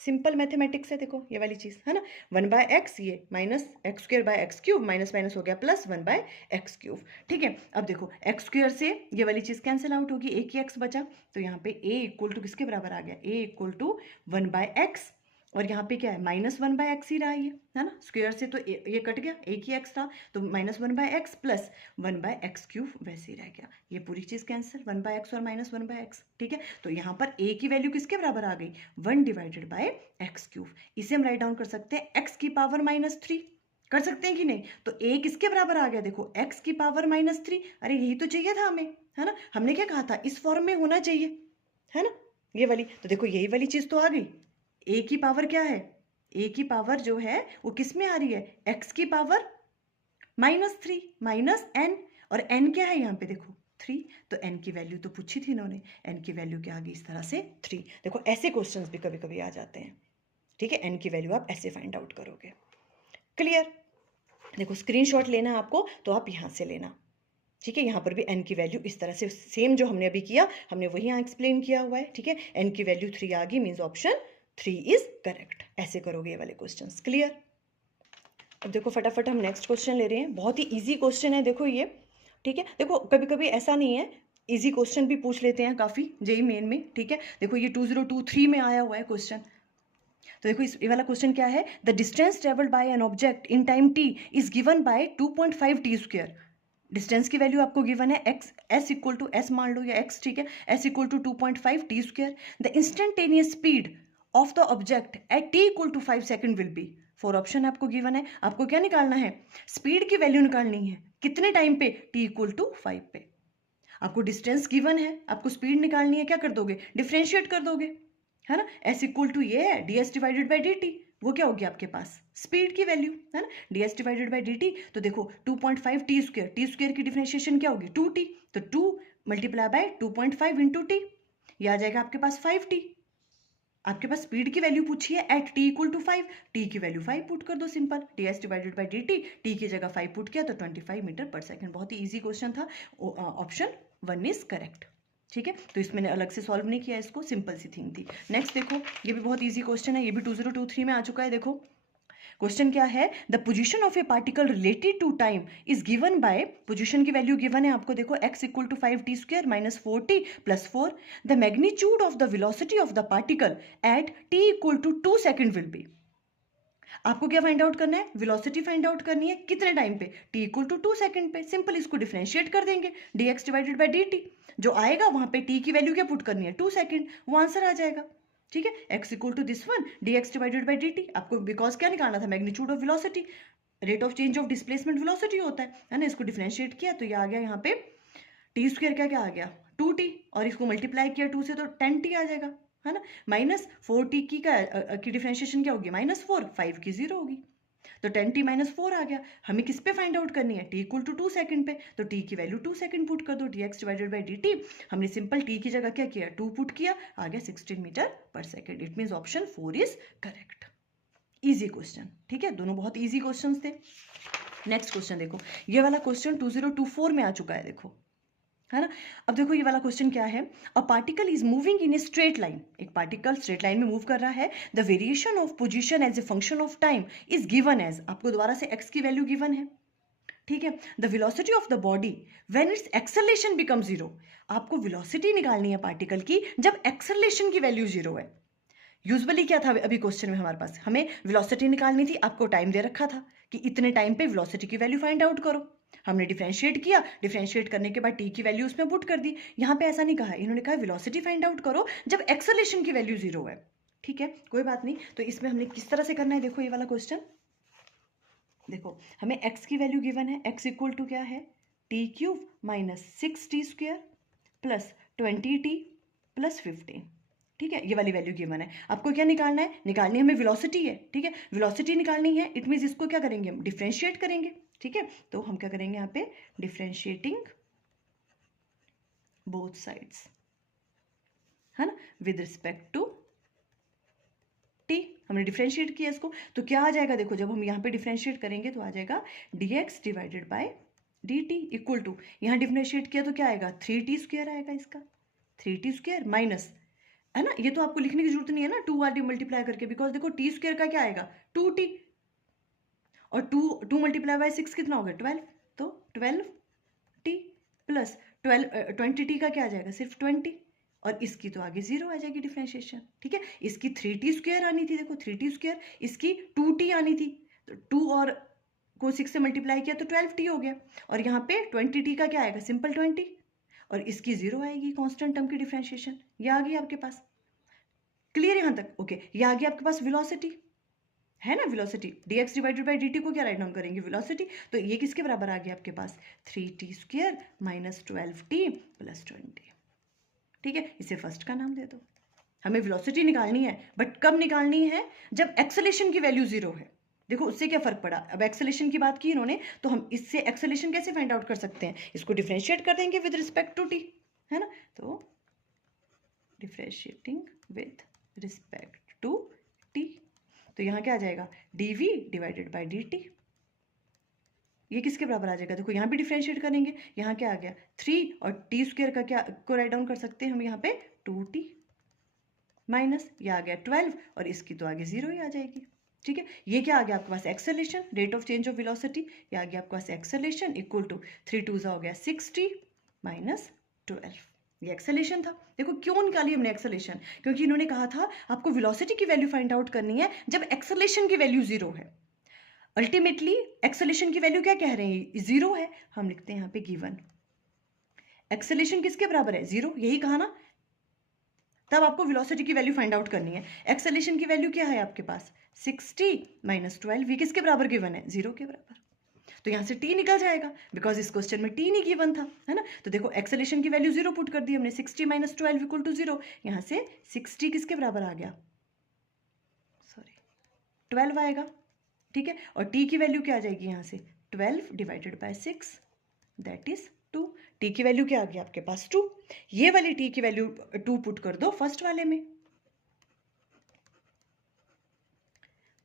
सिंपल मैथमेटिक्स है, देखो ये वाली चीज़, है ना। 1 बाय एक्स, ये minus x square by X cube, minus minus हो गया प्लस 1 बाय एक्स क्यूब, ठीक है। अब देखो एक्स स्क्वायर से ये वाली चीज़ कैंसिल आउट होगी, एक ही एक्स बचा, तो यहाँ पे a इक्वल टू किसके बराबर आ गया, a equal to 1 by X, और यहाँ पे क्या है, माइनस 1 बाय एक्स ही रहा ये, है ना, स्क्वायर से तो ये कट गया, एक ही एक्स था, तो minus 1 by X plus 1 by X cube वैसे ही रह गया, ये पूरी चीज़ कैंसिल, 1 बाय एक्स और माइनस 1 बाय एक्स, ठीक है। तो यहाँ पर a की वैल्यू किसके बराबर आ गई, 1 डिवाइडेड बाय एक्स क्यूब। इसे हम राइट डाउन कर सकते हैं x की पावर -3, कर सकते हैं कि नहीं। तो a किसके बराबर आ गया, देखो x की पावर -3, अरे यही तो चाहिए था हमें, है ना, हमने क्या कहा था, इस फॉर्म में होना चाहिए, है ना, ये वाली। तो देखो यही वाली चीज़ तो आ गई, a की पावर क्या है, a की पावर जो है वो किस में आ रही है, x की पावर -3 माइनस n, और n क्या है यहाँ पे देखो 3, तो n की वैल्यू तो पूछी थी इन्होंने, n की वैल्यू क्या आ गई इस तरह से 3। देखो ऐसे क्वेश्चंस भी कभी कभी आ जाते हैं, ठीक है, n की वैल्यू आप ऐसे फाइंड आउट करोगे। क्लियर? देखो स्क्रीनशॉट लेना आपको तो आप यहाँ से लेना, ठीक है। यहाँ पर भी n की वैल्यू इस तरह से सेम जो हमने अभी किया, हमने वही यहाँ एक्सप्लेन किया हुआ है, ठीक है। n की वैल्यू 3 आ गई, मीन्स ऑप्शन 3 इज करेक्ट। ऐसे करोगे ये वाले क्वेश्चंस। क्लियर? अब देखो फटाफट हम नेक्स्ट क्वेश्चन ले रहे हैं, बहुत ही इजी क्वेश्चन है देखो ये, ठीक है। देखो कभी कभी ऐसा नहीं है, इजी क्वेश्चन भी पूछ लेते हैं काफ़ी जेई मेन में, ठीक है। देखो ये 2023 में आया हुआ है क्वेश्चन, तो देखो ये वाला क्वेश्चन क्या है, the distance travelled by an object in time t is given by 2.5 T square. Distance की वैल्यू आपको गिवन है x, s equal to s मान लो या x, ठीक है, s equal to 2.5 T square. The instantaneous speed of the object at t equal to 5 second will be. 4 option आपको गिवन है, आपको क्या निकालना है, स्पीड की वैल्यू निकालनी है, कितने टाइम पे, t इक्वल टू 5 पे। आपको डिस्टेंस गिवन है, आपको स्पीड निकालनी है, क्या कर दोगे, डिफ्रेंशिएट कर दोगे, है ना। s इक्वल टू ये है ds डिवाइडेड बाई dt, वो क्या होगी आपके पास, स्पीड की वैल्यू, है ना, ds डिवाइडेड बाई dt। तो देखो 2.5 टी स्क्वायर की डिफरेंशिएशन क्या होगी 2t, तो 2 मल्टीप्लाई बाय 2.5 इंटू टी, ये आ जाएगा आपके पास 5t। आपके पास स्पीड की वैल्यू पूछी है at t equal to 5, t की वैल्यू 5 पुट कर दो, simple, ds divided by dt, t की जगह 5 पुट किया तो 25 मीटर पर सेकंड। बहुत ही इजी क्वेश्चन था, ऑप्शन 1 इज करेक्ट। ठीक है, तो इसमें अलग से सॉल्व नहीं किया इसको, सिंपल सी थिंग थी। नेक्स्ट देखो, ये भी बहुत इजी क्वेश्चन है, ये भी 2023 में आ चुका है। देखो क्वेश्चन क्या है, the position of a particle related to time is given by, position की वैल्यू गिवन है आपको, देखो x equal to 5t square minus 4t plus 4, the magnitude of the velocity of the particle at t equal to 2 second will be. आपको क्या फाइंड आउट करना है, वेलोसिटी फाइंड आउट करनी है, कितने टाइम पे, t इक्वल टू 2 सेकेंड पे। सिंपल, इसको डिफरेंशिएट कर देंगे, dx डिवाइडेड बाई dt, जो आएगा वहां पे t की वैल्यू क्या पुट करनी है, 2 सेकेंड, वो आंसर आ जाएगा। ठीक है, x equal to this one dx divided by dt, आपको बिकॉज क्या निकालना था, magnitude of velocity, rate of change of displacement velocity होता है ना, इसको डिफरेंशिएट किया तो ये आ गया यहाँ पे टी स्क्वायर क्या आ गया 2t, और इसको मल्टीप्लाई किया 2 से तो 10t आ जाएगा, है ना, माइनस 4t की डिफरेंशिएशन क्या होगी, -4, 5 की 0 होगी, तो 10t माइनस 4 आ गया। हमें किस पे फाइंड आउट करनी है, t इक्वल टू 2 सेकंड पे, तो t की वैल्यू 2 सेकंड पुट कर दो, dx डिवाइडेड बाई dt, हमने सिंपल t की जगह क्या किया, 2 पुट किया, आ गया 16 मीटर पर second. It means option 4 is correct. Easy question, ठीक है, दोनों बहुत इजी क्वेश्चंस थे। नेक्स्ट क्वेश्चन देखो, ये वाला क्वेश्चन 2024 में आ चुका है, देखो, है ना। अब देखो ये वाला क्वेश्चन क्या है, a particle is moving in a straight line, एक पार्टिकल स्ट्रेट लाइन में मूव कर रहा है, the variation of position as a function of time is given as, आपको दोबारा से x की वैल्यू गिवन है, ठीक है, the velocity of the body when it's acceleration become zero, आपको वेलोसिटी निकालनी है पार्टिकल की जब एक्सेलरेशन की वैल्यू जीरो है। यूजुअली क्या था अभी क्वेश्चन में हमारे पास, हमें वेलोसिटी निकालनी थी, आपको टाइम दे रखा था कि इतने टाइम पे वेलोसिटी की वैल्यू फाइंड आउट करो, हमने डिफरेंशिएट किया, डिफरेंशिएट करने के बाद टी की वैल्यू उसमें पुट कर दी। यहाँ पे ऐसा नहीं कहा, इन्होंने कहा वेलोसिटी फाइंड आउट करो जब एक्सेलरेशन की वैल्यू जीरो है। ठीक है, कोई बात नहीं, तो इसमें हमने किस तरह से करना है, देखो ये वाला क्वेश्चन, देखो हमें x की वैल्यू गिवन है, x इक्वल टू क्या है, T cube minus 6t square plus 20t plus 15, ठीक है, ये वाली वैल्यू गिवन है। आपको क्या निकालना है, निकालनी हमें वेलोसिटी है, ठीक है, वेलोसिटी निकालनी है, इट मींस इसको क्या करेंगे, हम डिफरेंशिएट करेंगे, ठीक है, तो हम क्या करेंगे यहाँ पे डिफरेंशिएटिंग बोथ साइड्स, है ना, विद रिस्पेक्ट टू टी, हमने डिफरेंशिएट किया इसको, तो क्या आ जाएगा, देखो जब हम यहाँ पे डिफरेंशिएट करेंगे तो आ जाएगा dx divided by dt equal to, यहाँ डिफरेंशिएट किया तो क्या आएगा, 3t स्क्वायर आएगा इसका, 3t स्क्वायर माइनस, है ना, ये तो आपको लिखने की जरूरत नहीं है ना, 2 वाली मल्टीप्लाई करके, बिकॉज देखो टी स्क्वायर का क्या आएगा 2t, और 2 मल्टीप्लाई बाय 6 कितना होगा 12, तो 12t प्लस 20t का क्या आ जाएगा, सिर्फ 20, और इसकी तो आगे 0 आ जाएगी डिफरेंशिएशन, ठीक है, इसकी 3t स्क्वायर आनी थी, देखो 3t स्क्वायर, इसकी 2t आनी थी, तो 2 और को 6 से मल्टीप्लाई किया तो 12t हो गया, और यहाँ पे 20t का क्या आएगा, सिंपल 20, और इसकी 0 आएगी, कांस्टेंट टर्म की डिफरेंशिएशन, ये आ गई आपके पास। क्लियर यहाँ तक, ओके, ये आ गया आपके पास वेलोसिटी, है ना, velocity, dx divided by dt को क्या राइट डाउन करेंगे, वेलोसिटी, तो ये किसके बराबर आ गया आपके पास, 3t square minus 12t plus 20, ठीक है, इसे फर्स्ट का नाम दे दो। हमें वेलोसिटी निकालनी है, बट कब निकालनी है, जब एक्सेलेरेशन की वैल्यू जीरो है। देखो उससे क्या फर्क पड़ा, अब एक्सेलेरेशन की बात की इन्होंने, तो हम इससे एक्सेलेरेशन कैसे फाइंड आउट कर सकते हैं, इसको डिफरेंशिएट कर देंगे विद रिस्पेक्ट टू टी, है ना, तो differentiating with respect to T, तो यहाँ क्या आ जाएगा, dv डिवाइडेड बाई dt, ये किसके बराबर आ जाएगा, देखो यहाँ भी डिफरेंशिएट करेंगे, यहाँ क्या आ गया 3, और टी स्क्वायर का क्या को राइट डाउन कर सकते हैं हम यहाँ पे 2t माइनस, ये आ गया 12, और इसकी तो आगे 0 ही आ जाएगी, ठीक है, ये क्या आ गया आपके पास acceleration, rate of change of velocity, ये आ गया आपके पास एक्सेलरेशन इक्वल टू 3 2 हो गया 6t माइनस 12, ये एक्सेलेरेशन था। देखो क्यों निकाली हमने एक्सेलेरेशन, क्योंकि इन्होंने कहा था आपको वेलोसिटी की वैल्यू फाइंड आउट करनी है जब एक्सेलेरेशन की वैल्यू जीरो है। अल्टीमेटली एक्सेलेरेशन की वैल्यू क्या कह रहे हैं, जीरो है, हम लिखते हैं यहाँ पे गिवन, एक्सेलेरेशन किसके बराबर है, जीरो, यही कहा ना, तब आपको वेलोसिटी की वैल्यू फाइंड आउट करनी है। एक्सेलेरेशन की वैल्यू क्या है आपके पास 6t माइनस 12, ये किसके बराबर गिवन है, जीरो के बराबर, तो यहाँ से t निकल जाएगा, बिकॉज इस क्वेश्चन में t नहीं गिवन था, है ना, तो देखो एक्सेलेरेशन की वैल्यू जीरो पुट कर दी हमने, 6t minus 12 equal to zero, यहाँ से 6t किसके बराबर आ गया, सॉरी 12 आएगा, ठीक है, और t की वैल्यू क्या आ जाएगी यहाँ से 12 divided by 6 that is 2, t की वैल्यू क्या आ गया आपके पास 2, ये वाली t की वैल्यू 2 पुट कर दो फर्स्ट वाले में,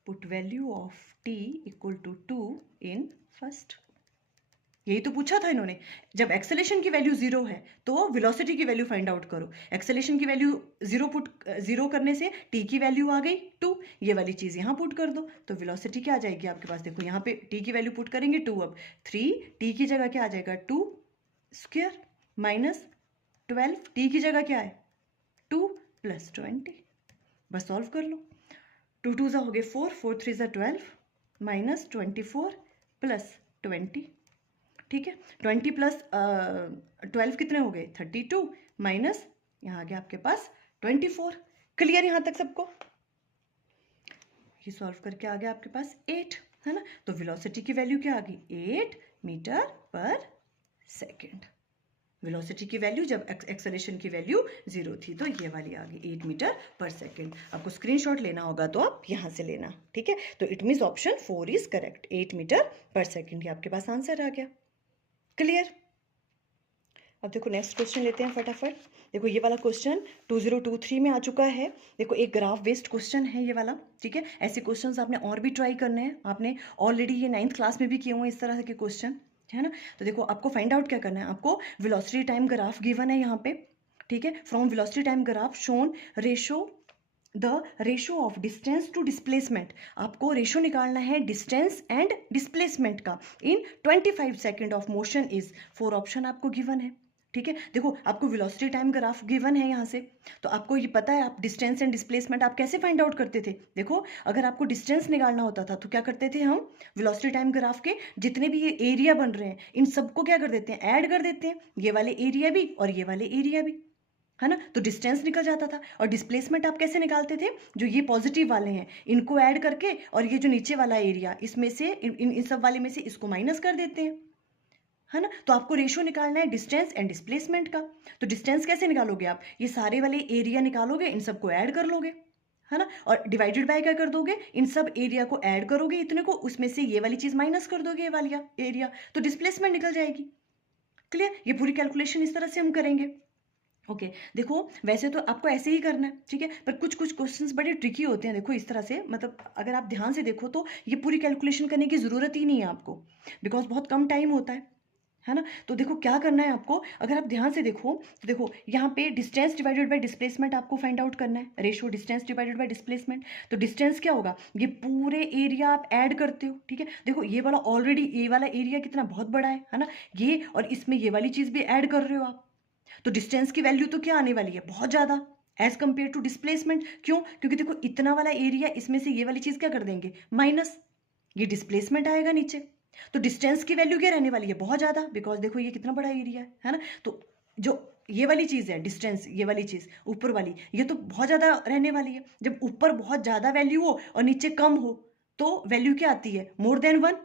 put value of T equal to 2 in first. यही तो पूछा था इन्होंने। जब एक्सेलेरेशन की वैल्यू 0 है तो वेलोसिटी की वैल्यू फाइंड आउट करो। एक्सेलेरेशन की वैल्यू 0 करने से टी की वैल्यू आ गई 2, ये वाली चीज़ यहाँ पुट कर दो तो वेलोसिटी क्या आ जाएगी आपके पास। देखो यहाँ पे टी की वैल्यू पुट करेंगे 2, अब 3 टी की जगह क्या आ जाएगा 2 स्क्वायर माइनस 12 टी की जगह क्या है 2 प्लस 20। बस सॉल्व कर लो। 2 2 हो गए 4, 4 3 12 माइनस 24 प्लस 20। ठीक है, 20 प्लस 12 कितने हो गए 32 माइनस यहाँ आ गया आपके पास 24। क्लियर यहाँ तक सबको। ये सॉल्व करके आ गया आपके पास 8, है ना। तो वेलोसिटी की वैल्यू क्या आ गई 8 मीटर पर सेकेंड। वेलोसिटी की वैल्यू जब एक्सेलरेशन की वैल्यू 0 थी तो ये वाली आ गई 8 मीटर पर सेकेंड। आपको स्क्रीनशॉट लेना होगा तो आप यहाँ से लेना, ठीक है। तो it means option 4 is correct, 8 metre per second. ये आपके पास आंसर आ गया। क्लियर। अब देखो नेक्स्ट क्वेश्चन लेते हैं फटाफट। देखो ये वाला क्वेश्चन 2023 में आ चुका है। देखो एक ग्राफ बेस्ड क्वेश्चन है ये वाला, ठीक है। ऐसे क्वेश्चंस आपने और भी ट्राई करने हैं, आपने ऑलरेडी ये 9th क्लास में भी किए हुए इस तरह के क्वेश्चन, है ना। तो देखो आपको फाइंड आउट क्या करना है, आपको वेलोसिटी टाइम ग्राफ गिवन है यहाँ पे, ठीक है। From velocity time graph shown the ratio of distance to displacement. आपको रेशो निकालना है डिस्टेंस एंड डिस्प्लेसमेंट का in 25 second of motion is 4 option आपको गिवन है, ठीक है। देखो आपको वेलोसिटी टाइम ग्राफ गिवन है यहाँ से, तो आपको ये पता है आप डिस्टेंस एंड डिस्प्लेसमेंट आप कैसे फाइंड आउट करते थे। देखो अगर आपको डिस्टेंस निकालना होता था तो क्या करते थे हम, वेलोसिटी टाइम ग्राफ के जितने भी ये एरिया बन रहे हैं इन सबको क्या कर देते हैं, ऐड कर देते हैं, ये वाले एरिया भी और ये वाले एरिया भी, है ना। तो डिस्टेंस निकल जाता था। और डिस्प्लेसमेंट आप कैसे निकालते थे, जो ये पॉजिटिव वाले हैं इनको ऐड करके और ये जो नीचे वाला एरिया इसमें से इन सब वाले में से इसको माइनस कर देते हैं, है ना। तो आपको रेशियो निकालना है डिस्टेंस एंड डिस्प्लेसमेंट का। तो डिस्टेंस कैसे निकालोगे आप, ये सारे वाले एरिया निकालोगे, इन सबको ऐड कर लोगे, है ना। और डिवाइडेड बाय क्या कर दोगे, इन सब एरिया को ऐड करोगे इतने को, उसमें से ये वाली चीज माइनस कर दोगे ये वाली एरिया, तो डिस्प्लेसमेंट निकल जाएगी। क्लियर। ये पूरी कैलकुलेशन इस तरह से हम करेंगे। ओके देखो वैसे तो आपको ऐसे ही करना है, ठीक है, पर कुछ कुछ क्वेश्चंस बड़े ट्रिकी होते हैं। देखो इस तरह से, मतलब अगर आप ध्यान से देखो तो ये पूरी कैलकुलेशन करने की ज़रूरत ही नहीं है आपको, बिकॉज बहुत कम टाइम होता है ना। तो देखो क्या करना है आपको, अगर आप ध्यान से देखो तो देखो यहाँ पे डिस्टेंस डिवाइडेड बाय डिस्प्लेसमेंट आपको फाइंड आउट करना है, ratio distance divided bye displacement. तो डिस्टेंस क्या होगा, ये पूरे एरिया आप ऐड करते हो, ठीक है। देखो ये वाला ऑलरेडी, ये वाला एरिया कितना बहुत बड़ा है ना, ये और इसमें ये वाली चीज़ भी ऐड कर रहे हो आप, तो डिस्टेंस की वैल्यू तो क्या आने वाली है, बहुत ज़्यादा एज कंपेयर टू डिस्प्लेसमेंट। क्यों, क्योंकि देखो इतना वाला एरिया, इसमें से ये वाली चीज़ क्या कर देंगे माइनस, ये डिस्प्लेसमेंट आएगा नीचे। तो डिस्टेंस की वैल्यू क्या रहने वाली है, बहुत ज़्यादा, बिकॉज देखो ये कितना बड़ा एरिया है ना। तो जो ये वाली चीज़ है डिस्टेंस, ये वाली चीज़ ऊपर वाली, ये तो बहुत ज़्यादा रहने वाली है। जब ऊपर बहुत ज़्यादा वैल्यू हो और नीचे कम हो तो वैल्यू क्या आती है, मोर देन 1,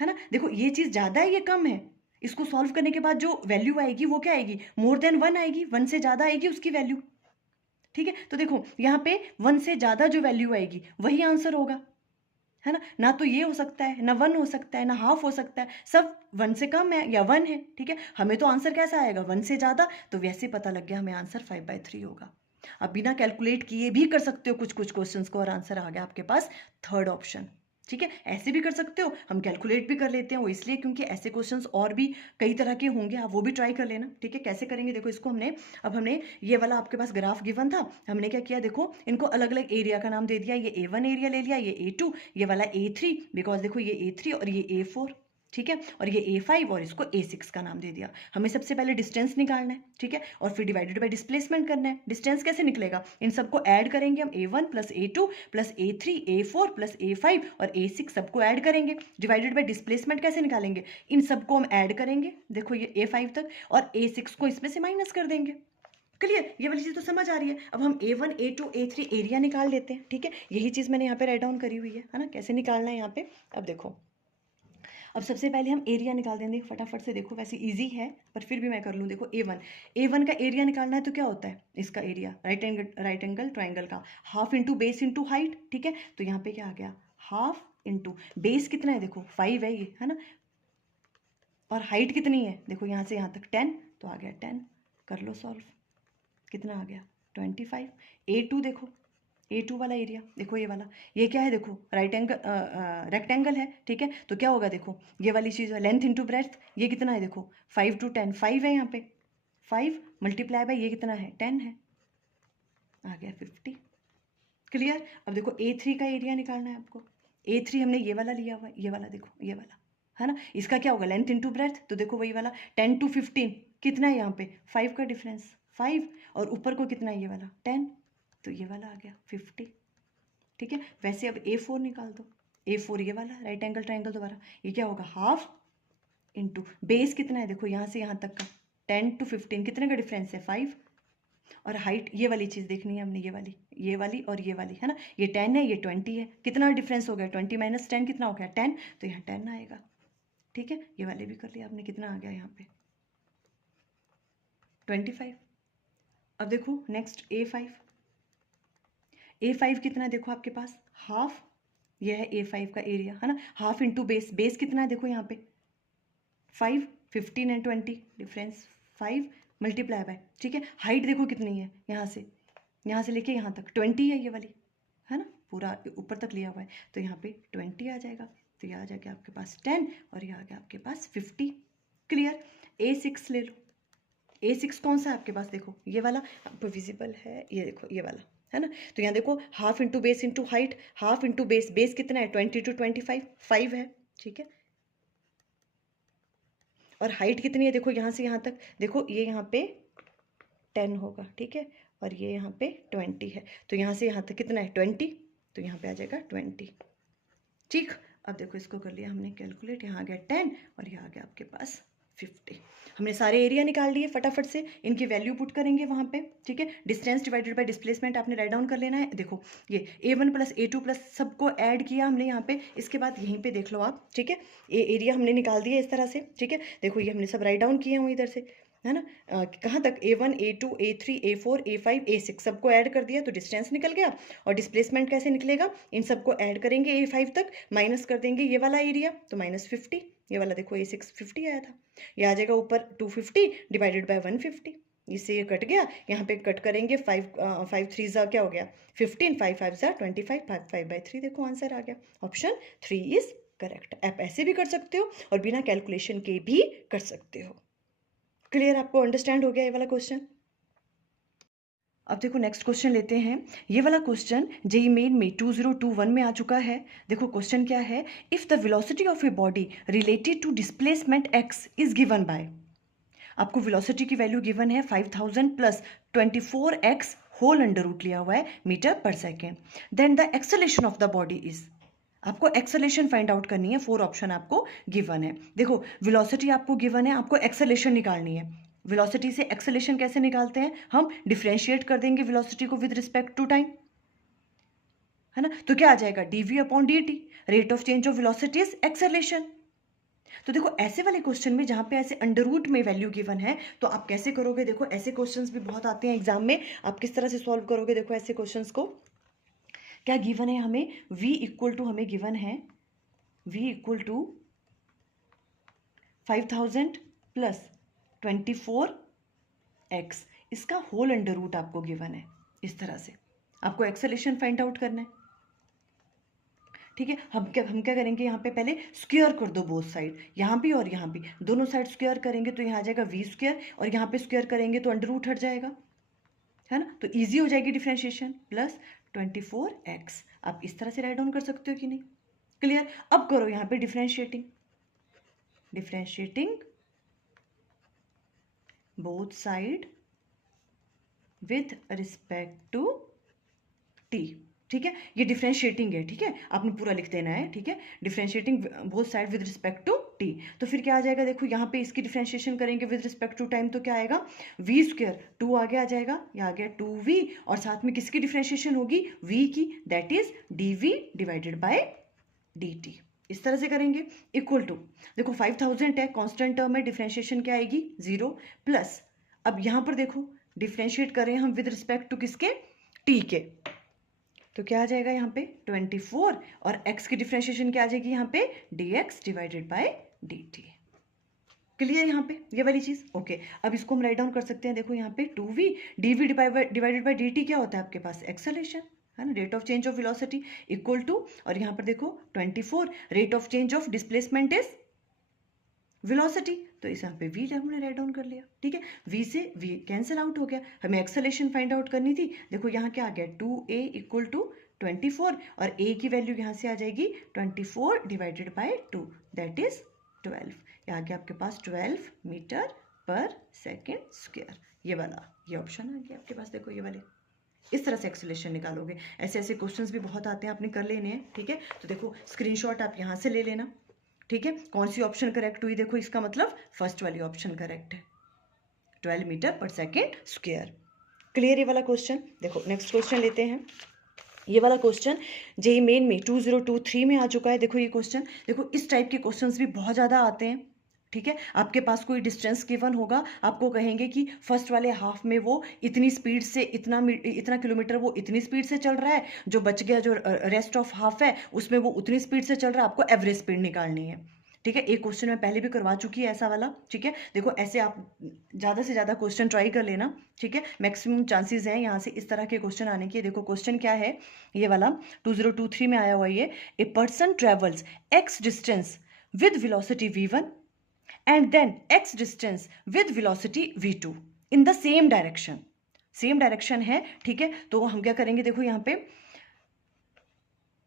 है ना। देखो ये चीज़ ज़्यादा है ये कम है, इसको सॉल्व करने के बाद जो वैल्यू आएगी वो क्या आएगी, मोर देन 1 आएगी, 1 से ज़्यादा आएगी उसकी वैल्यू, ठीक है। तो देखो यहाँ पे 1 से ज़्यादा जो वैल्यू आएगी वही आंसर होगा, है ना। ना तो ये हो सकता है, ना 1 हो सकता है, ना हाफ हो सकता है, सब 1 से कम है या 1 है, ठीक है। हमें तो आंसर कैसा आएगा 1 से ज़्यादा, तो वैसे पता लग गया हमें आंसर 5/3 होगा। अब बिना कैलकुलेट किए भी कर सकते हो कुछ कुछ क्वेश्चंस को और आंसर आ गया आपके पास थर्ड ऑप्शन, ठीक है। ऐसे भी कर सकते हो, हम कैलकुलेट भी कर लेते हैं, वो इसलिए क्योंकि ऐसे क्वेश्चंस और भी कई तरह के होंगे, आप वो भी ट्राई कर लेना, ठीक है। कैसे करेंगे देखो इसको हमने ये वाला आपके पास ग्राफ गिवन था, हमने क्या किया देखो इनको अलग अलग एरिया का नाम दे दिया, ये A1 एरिया ले लिया, ये A2, ये वाला A3, बिकॉज देखो ये A3 और ये A4, ठीक है, और ये A5 और इसको A6 का नाम दे दिया। हमें सबसे पहले डिस्टेंस निकालना है, ठीक है, और फिर डिवाइडेड बाय डिस्प्लेसमेंट करना है। डिस्टेंस कैसे निकलेगा, इन सबको ऐड करेंगे हम, A1 plus A2 plus A3 A4 plus A5 और A6 सबको ऐड करेंगे। डिवाइडेड बाय डिस्प्लेसमेंट कैसे निकालेंगे, इन सबको हम ऐड करेंगे, देखो ये A5 तक, और A6 को इसमें से माइनस कर देंगे। क्लियर, ये वाली चीज़ तो समझ आ रही है। अब हम A1 A2 A3 एरिया निकाल लेते हैं, ठीक है। यही चीज़ मैंने यहाँ पे राइट डाउन करी हुई है ना, कैसे निकालना है यहाँ पे। अब देखो अब सबसे पहले हम एरिया निकाल देंगे फटाफट से। देखो वैसे इजी है पर फिर भी मैं कर लूँ। देखो A1 का एरिया निकालना है तो क्या होता है, इसका एरिया राइट एंगल ट्राइंगल का half into base into height, ठीक है। तो यहाँ पे क्या आ गया, हाफ इंटू बेस कितना है, देखो 5 है ये, है ना, और हाइट कितनी है, देखो यहाँ से यहाँ तक 10, तो आ गया 10। कर लो सॉल्व, कितना आ गया 25। A2 देखो A2 वाला एरिया देखो, ये वाला, ये क्या है देखो, राइट एंगल रेक्टेंगल है, ठीक है। तो क्या होगा देखो, ये वाली चीज़ लेंथ इंटू ब्रेथ, ये कितना है देखो 5 to 10, 5 है यहाँ पे, 5 मल्टीप्लाई बाय ये कितना है 10 है, आ गया 50। क्लियर। अब देखो A3 का एरिया निकालना है आपको। A3 हमने ये वाला लिया हुआ है, ये वाला देखो, ये वाला है ना, इसका क्या होगा लेंथ इंटू ब्रेथ, तो देखो वही वाला 10 to 15 कितना है यहाँ पे 5 का डिफरेंस 5, और ऊपर को कितना है ये वाला 10, तो ये वाला आ गया 50। ठीक है। वैसे अब A4 निकाल दो, A4 ये वाला राइट एंगल ट्राइंगल दोबारा, ये क्या होगा हाफ इंटू बेस कितना है देखो यहाँ से यहाँ तक का 10 to 15 कितने का डिफरेंस है 5, और हाइट ये वाली चीज़ देखनी है हमने, ये वाली और ये वाली है ना, ये 10 है ये 20 है, कितना डिफरेंस हो गया 20 माइनस 10 कितना हो गया 10, तो यहाँ 10 आएगा। ठीक है, ये वाले भी कर लिया आपने, कितना आ गया यहाँ पे 25। अब देखो नेक्स्ट A5, A5 कितना है देखो आपके पास हाफ, यह है A5 का एरिया है ना, हाफ इंटू बेस, बेस कितना है देखो यहाँ पे 5, 15 एंड 20 डिफरेंस 5 मल्टीप्लाई बाय, ठीक है। हाइट देखो कितनी है यहाँ से लेके यहाँ तक 20 है ये वाली, है ना, पूरा ऊपर तक लिया हुआ है, तो यहाँ पे 20 आ जाएगा, तो यह आ जाएगा आपके पास 10 और यह आ गया आपके पास 50। क्लियर। A6 ले लो, A6 कौन सा है आपके पास देखो, ये वाला आपको विजिबल है, ये देखो ये वाला है ना, तो यहाँ देखो half into base into height, half into base, base कितना है 20 to 25, 5 है, ठीक है। और हाइट कितनी है देखो यहाँ से यहाँ तक, देखो ये यहाँ पे 10 होगा, ठीक है, और ये यहाँ पे 20 है, तो यहाँ से यहाँ तक कितना है 20, तो यहाँ पे आ जाएगा 20। ठीक। अब देखो इसको कर लिया हमने कैलकुलेट, यहाँ आ गया 10 और यहाँ आ गया आपके पास 50। हमने सारे एरिया निकाल लिए, फटाफट से इनकी वैल्यू पुट करेंगे वहाँ पे, ठीक है। डिस्टेंस डिवाइडेड बाय डिस्प्लेसमेंट आपने राइट डाउन कर लेना है। देखो ये A1 प्लस A2 प्लस सबको ऐड किया हमने यहाँ पे, इसके बाद यहीं पे देख लो आप, ठीक है, ये एरिया हमने निकाल दिया इस तरह से, ठीक है। देखो ये हमने सब राइट डाउन किए हैं इधर से, है ना, कहाँ तक A1 A2 A3 A4 A5 A6 सबको ऐड कर दिया, तो डिस्टेंस निकल गया। और डिस्प्लेसमेंट कैसे निकलेगा, इन सबको ऐड करेंगे A5 तक, माइनस कर देंगे ये वाला एरिया, तो -50, ये वाला देखो A6 50 आया था, ये आ जाएगा ऊपर 250 डिवाइडेड बाय 150, इससे ये कट गया, यहाँ पे कट करेंगे 5 3 ज़ा क्या हो गया 15, 5 5 ज़ा 25, 5/3 देखो आंसर आ गया, ऑप्शन 3 इज करेक्ट। आप ऐसे भी कर सकते हो और बिना कैलकुलेशन के भी कर सकते हो। क्लियर, आपको अंडरस्टैंड हो गया ये वाला क्वेश्चन। अब देखो नेक्स्ट क्वेश्चन लेते हैं। ये वाला क्वेश्चन जेईई मेन में 2021 में आ चुका है। देखो क्वेश्चन क्या है, if the velocity of a body related to displacement x is given by, आपको वेलोसिटी की वैल्यू गिवन है 5000 plus 24x whole under root लिया हुआ है metre per second, then the acceleration of the body is, आपको एक्सेलेरेशन फाइंड आउट करनी है, 4 ऑप्शन आपको गिवन है। देखो वेलोसिटी आपको गिवन है, आपको एक्सेलेरेशन निकालनी है। वेलोसिटी से एक्सेलेरेशन कैसे निकालते हैं, हम डिफरेंशिएट कर देंगे वेलोसिटी को विद रिस्पेक्ट टू टाइम, है ना, तो क्या आ जाएगा dv/dt, rate of change of velocity is acceleration. तो देखो ऐसे वाले क्वेश्चन में जहां पे ऐसे अंडर रूट में वैल्यू गिवन है, तो आप कैसे करोगे, देखो ऐसे क्वेश्चंस भी बहुत आते हैं एग्जाम में, आप किस तरह से सॉल्व करोगे। देखो ऐसे क्वेश्चंस को क्या गिवन है हमें, v इक्वल टू हमें गिवन है v equal to 5000 plus 24x, इसका होल अंडर रूट आपको गिवन है। इस तरह से आपको एक्सेलेरेशन फाइंड आउट करना है, ठीक है। हम क्या करेंगे, यहाँ पे पहले स्क्वायर कर दो बोथ साइड, यहाँ भी और यहाँ भी, दोनों साइड स्क्वायर करेंगे तो यहाँ आ जाएगा v², और यहाँ पे स्क्वायर करेंगे तो अंडर रूट हट जाएगा, है ना, तो ईजी हो जाएगी डिफरेंशिएशन, प्लस 24x। आप इस तरह से राइट डाउन कर सकते हो कि नहीं। क्लियर। अब करो यहाँ पे differentiating both side with respect to t, ठीक है, ये डिफरेंशिएटिंग है, ठीक है, आपने पूरा लिख देना है, ठीक है, differentiating both side with respect to t। तो फिर क्या आ जाएगा, देखो यहाँ पे इसकी डिफरेंशिएशन करेंगे विद रिस्पेक्ट टू टाइम, तो क्या आएगा v², 2 आगे आ जाएगा, ये आ गया 2v, और साथ में किसकी डिफरेंशिएशन होगी v की, दैट इज dv/dt। इस तरह से करेंगे। इक्वल टू, देखो 5000 है, कांस्टेंट टर्म है, डिफरेंशिएशन क्या आएगी 0, प्लस अब यहाँ पर देखो डिफरेंशिएट करें हम विद रिस्पेक्ट टू किसके, t के, तो क्या आ जाएगा यहाँ पे 24, और x की डिफरेंशिएशन क्या आ जाएगी यहाँ पे dx/dt। क्लियर यहाँ पे ये वाली चीज। ओके, अब इसको हम राइट डाउन कर सकते हैं, देखो यहाँ पे 2v, dv divided by dt क्या होता है आपके पास एक्सेलेरेशन, है ना, rate of change of velocity equal to, और यहाँ पर देखो 24, rate of change of displacement is velocity, तो इस यहाँ पे v हमने राइट डाउन कर लिया, ठीक है। v से v कैंसिल आउट हो गया, हमें एक्सेलेरेशन फाइंड आउट करनी थी। देखो यहाँ क्या आ गया, 2a इक्वल टू 24, और a की वैल्यू यहाँ से आ जाएगी 24 डिवाइडेड बाय 2, दैट इज 12। यहाँ आ गया आपके पास 12 मीटर पर सेकेंड स्क्वायर, ये वाला, ये ऑप्शन आ गया आपके पास। देखो ये वाले, इस तरह से एक्सेलेरेशन निकालोगे। ऐसे ऐसे क्वेश्चंस भी बहुत आते हैं, आपने कर लेने हैं, ठीक है। तो देखो स्क्रीनशॉट आप यहाँ से ले लेना, ठीक है। कौन सी ऑप्शन करेक्ट हुई, देखो इसका मतलब फर्स्ट वाली ऑप्शन करेक्ट है, 12 metre per second square. Clear ये वाला क्वेश्चन। देखो नेक्स्ट क्वेश्चन लेते हैं। ये वाला क्वेश्चन जेईई मेन में 2023 में आ चुका है। देखो ये क्वेश्चन, देखो इस टाइप के क्वेश्चंस भी बहुत ज़्यादा आते हैं, ठीक है। आपके पास कोई डिस्टेंस गिवन होगा, आपको कहेंगे कि फर्स्ट वाले हाफ में वो इतनी स्पीड से इतना किलोमीटर वो इतनी स्पीड से चल रहा है, जो बच गया जो रेस्ट ऑफ हाफ है उसमें वो उतनी स्पीड से चल रहा है, आपको एवरेज स्पीड निकालनी है, ठीक है। एक क्वेश्चन मैं पहले भी करवा चुकी है ऐसा वाला, ठीक है। देखो ऐसे आप ज़्यादा से ज़्यादा क्वेश्चन ट्राई कर लेना, ठीक है। मैक्सिमम चांसेस हैं यहाँ से इस तरह के क्वेश्चन आने के। देखो क्वेश्चन क्या है, ये वाला 2023 में आया हुआ है ये, a person travels x distance with velocity v1 and then x distance with velocity v2 in the same direction, same direction है, ठीक है। तो हम क्या करेंगे, देखो यहाँ पे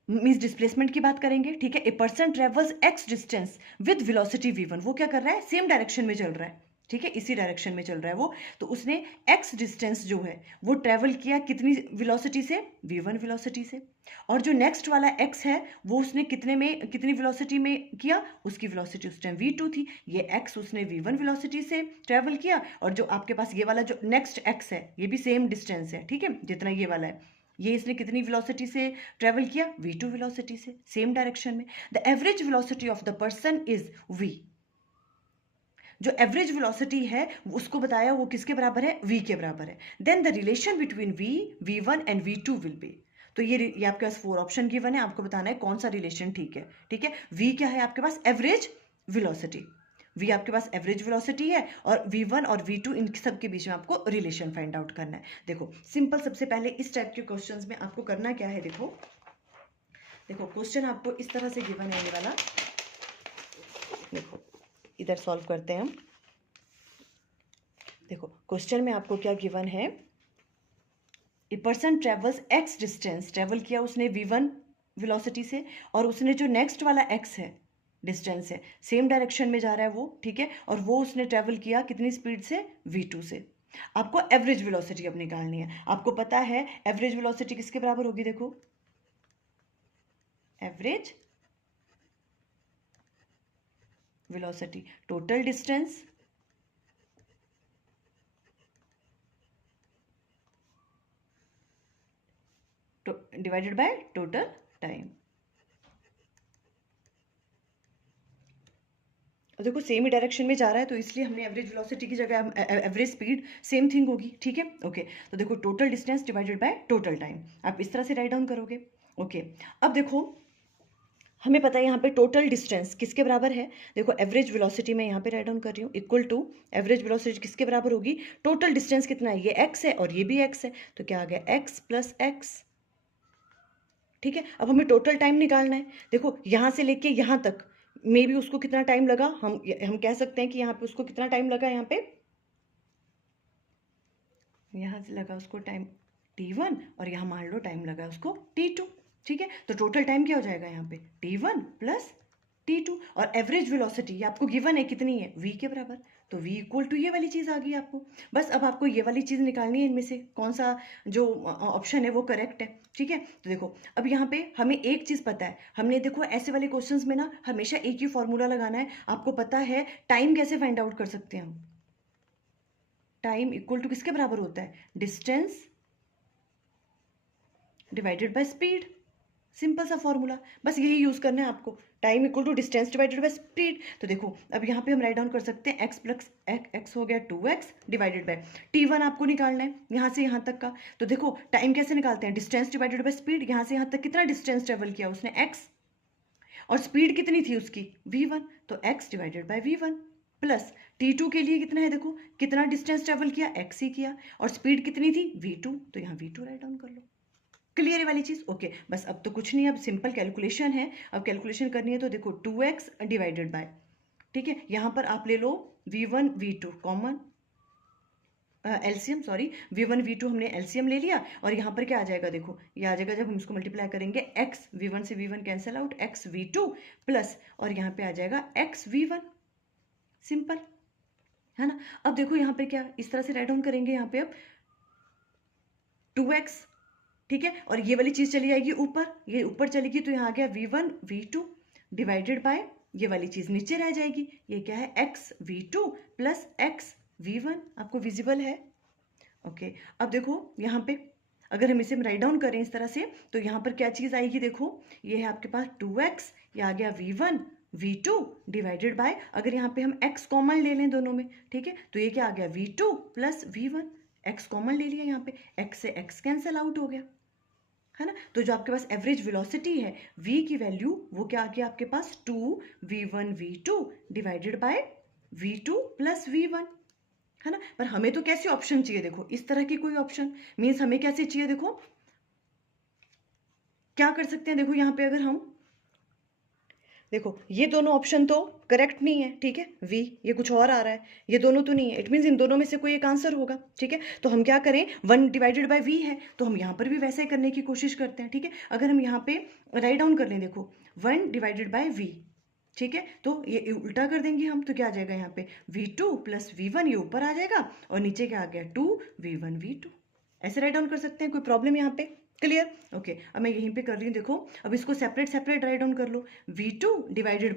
मींस डिस्प्लेसमेंट की बात करेंगे, ठीक है। A person travels x distance with velocity v1, वो क्या कर रहा है, सेम डायरेक्शन में चल रहा है, ठीक है, इसी डायरेक्शन में चल रहा है वो। तो उसने x डिस्टेंस जो है वो ट्रेवल किया कितनी वेलोसिटी से, v1 वेलोसिटी से, और जो नेक्स्ट वाला x है वो उसने कितनी वेलोसिटी में किया, उसकी वेलोसिटी उस टाइम v2 थी। ये x उसने v1 वेलोसिटी से ट्रेवल किया, और जो आपके पास ये वाला जो नेक्स्ट x है ये भी सेम डिस्टेंस है, ठीक है, जितना ये वाला है, ये इसने कितनी वेलोसिटी से ट्रेवल किया, v2 वेलोसिटी से, सेम डायरेक्शन में। The average velocity of the person is v, जो एवरेज वेलोसिटी है उसको बताया वो किसके बराबर है, v के बराबर है। Then the relation between v, v1 and v2 will be, तो ये आपके पास 4 ऑप्शन गिवन है, आपको बताना है कौन सा रिलेशन ठीक है, ठीक है। v क्या है आपके पास, एवरेज वेलोसिटी, v आपके पास एवरेज वेलोसिटी है, और v1 और v2 इन सब के बीच में आपको रिलेशन फाइंड आउट करना है। देखो सिंपल, सबसे पहले इस टाइप के क्वेश्चंस में आपको करना क्या है, देखो क्वेश्चन आपको इस तरह से गिवन है, ये वाला देखो इधर सॉल्व करते हैं हम। देखो क्वेश्चन में आपको क्या गिवन है, a person travels x distance, travel किया उसने v1 वेलोसिटी से, और उसने जो नेक्स्ट वाला x है डिस्टेंस है, सेम डायरेक्शन में जा रहा है वो, ठीक है, और वो उसने ट्रेवल किया कितनी स्पीड से, v2 से। आपको एवरेज वेलोसिटी अब निकालनी है। आपको पता है एवरेज वेलोसिटी किसके बराबर होगी, देखो average velocity total distance divided by total time. देखो सेम ही डायरेक्शन में जा रहा है, तो इसलिए हमने एवरेज वेलोसिटी की जगह एवरेज स्पीड सेम थिंग होगी, ठीक है, ओके। तो देखो total distance divided by total time, आप इस तरह से राइट डाउन करोगे, ओके। अब देखो हमें पता है यहाँ पे टोटल डिस्टेंस किसके बराबर है, देखो एवरेज वेलोसिटी में यहाँ पे राइट डाउन कर रही हूँ, इक्वल टू एवरेज वेलोसिटी किसके बराबर होगी, टोटल डिस्टेंस कितना है, ये x है और ये भी x है, तो क्या आ गया x प्लस x, ठीक है। अब हमें टोटल टाइम निकालना है। देखो यहाँ से लेके यहाँ तक मे भी उसको कितना टाइम लगा, हम कह सकते हैं कि यहाँ पे उसको कितना टाइम लगा, यहाँ से लगा उसको टाइम t1, और यहाँ मान लो टाइम लगा उसको t2, ठीक है। तो टोटल टाइम क्या हो जाएगा यहाँ पे, t1 प्लस t2, और एवरेज वेलोसिटी आपको गिवन है कितनी है, v के बराबर, तो v इक्वल टू ये वाली चीज़ आ गई आपको। बस अब आपको ये वाली चीज़ निकालनी है, इनमें से कौन सा जो ऑप्शन है वो करेक्ट है, ठीक है। तो देखो अब यहाँ पे हमें एक चीज़ पता है, हमने देखो ऐसे वाले क्वेश्चंस में ना हमेशा एक ही फॉर्मूला लगाना है। आपको पता है टाइम कैसे फाइंड आउट कर सकते हैं हम, टाइम इक्वल टू किसके बराबर होता है, distance divided by speed, simple सा फॉर्मूला, बस यही यूज करना है आपको, time equal to distance divided by speed. तो देखो अब यहाँ पे हम राइट डाउन कर सकते हैं x प्लस x हो गया 2x डिवाइडेड बाय t1 आपको निकालना है यहाँ से यहाँ तक का। तो देखो टाइम कैसे निकालते हैं, डिस्टेंस डिवाइडेड बाय स्पीड, यहाँ से यहाँ तक कितना डिस्टेंस ट्रेवल किया उसने x, और स्पीड कितनी थी उसकी v1, तो x divided by v1 plus t2 के लिए कितना है, देखो कितना डिस्टेंस ट्रेवल किया, x ही किया, और स्पीड कितनी थी v2, तो यहाँ v2 राइट डाउन कर लो, क्लियर है वाली चीज? ओके, बस अब तो कुछ नहीं, अब सिंपल कैलकुलेशन है। अब कैलकुलेशन करनी है तो देखो 2x डिवाइडेड बाय, ठीक है, यहाँ पर आप ले लो v1 v2 common, LCM, sorry, v1 v2 हमने एलसीएम ले लिया, और यहाँ पर क्या आ जाएगा, देखो ये आ जाएगा, जब हम इसको मल्टीप्लाई करेंगे x, v1 से v1 cancel out, x v2 plus, और यहाँ पे आ जाएगा x v1, सिंपल है ना। अब देखो यहाँ पे क्या, इस तरह से राइट डाउन करेंगे, यहाँ पे अब 2x, ठीक है, और ये वाली चीज चली जाएगी ऊपर, ये ऊपर चलेगी तो यहाँ आ गया v1 v2 डिवाइडेड बाय, ये वाली चीज नीचे रह जाएगी, ये क्या है, x v2 plus x v1, आपको विजिबल है? ओके, अब देखो यहाँ पे अगर हम इसे राइट डाउन करें इस तरह से, तो यहाँ पर क्या चीज आएगी, देखो ये है आपके पास 2x, ये आ गया v1 v2 डिवाइडेड बाय, अगर यहाँ पे हम x कॉमन ले लें दोनों में, ठीक है, तो ये क्या आ गया, v2 plus v1, x common ले लिया, यहाँ पे x से x कैंसिल आउट हो गया, है ना। तो जो आपके पास एवरेज वेलोसिटी है v की वैल्यू, वो क्या आ गया आपके पास, 2v1 v2 divided by v2 plus v1, है ना। पर हमें तो कैसे ऑप्शन चाहिए, देखो इस तरह की कोई ऑप्शन, मीन्स हमें कैसे चाहिए, देखो क्या कर सकते हैं, देखो यहाँ पे अगर हम देखो, ये दोनों ऑप्शन तो करेक्ट नहीं है, ठीक है, वी, ये कुछ और आ रहा है, ये दोनों तो नहीं है, इट मीन्स इन दोनों में से कोई एक आंसर होगा, ठीक है। तो हम क्या करें, 1 डिवाइडेड बाय वी है, तो हम यहाँ पर भी वैसे ही करने की कोशिश करते हैं, ठीक है। अगर हम यहाँ पे राइट डाउन कर लें, देखो 1 डिवाइडेड बाय वी, ठीक है, तो ये उल्टा कर देंगे हम, तो क्या आ जाएगा यहाँ पे, v2 प्लस v1, ये ऊपर आ जाएगा, और नीचे क्या आ गया, 2v1 v2, ऐसे राइट डाउन कर सकते हैं, कोई प्रॉब्लम यहाँ पे? क्लियर? ओके, अब मैं यहीं पे कर रही हूँ, देखो अब इसको सेपरेट सेपरेट राइट डाउन कर लो, v2 डिवाइडेड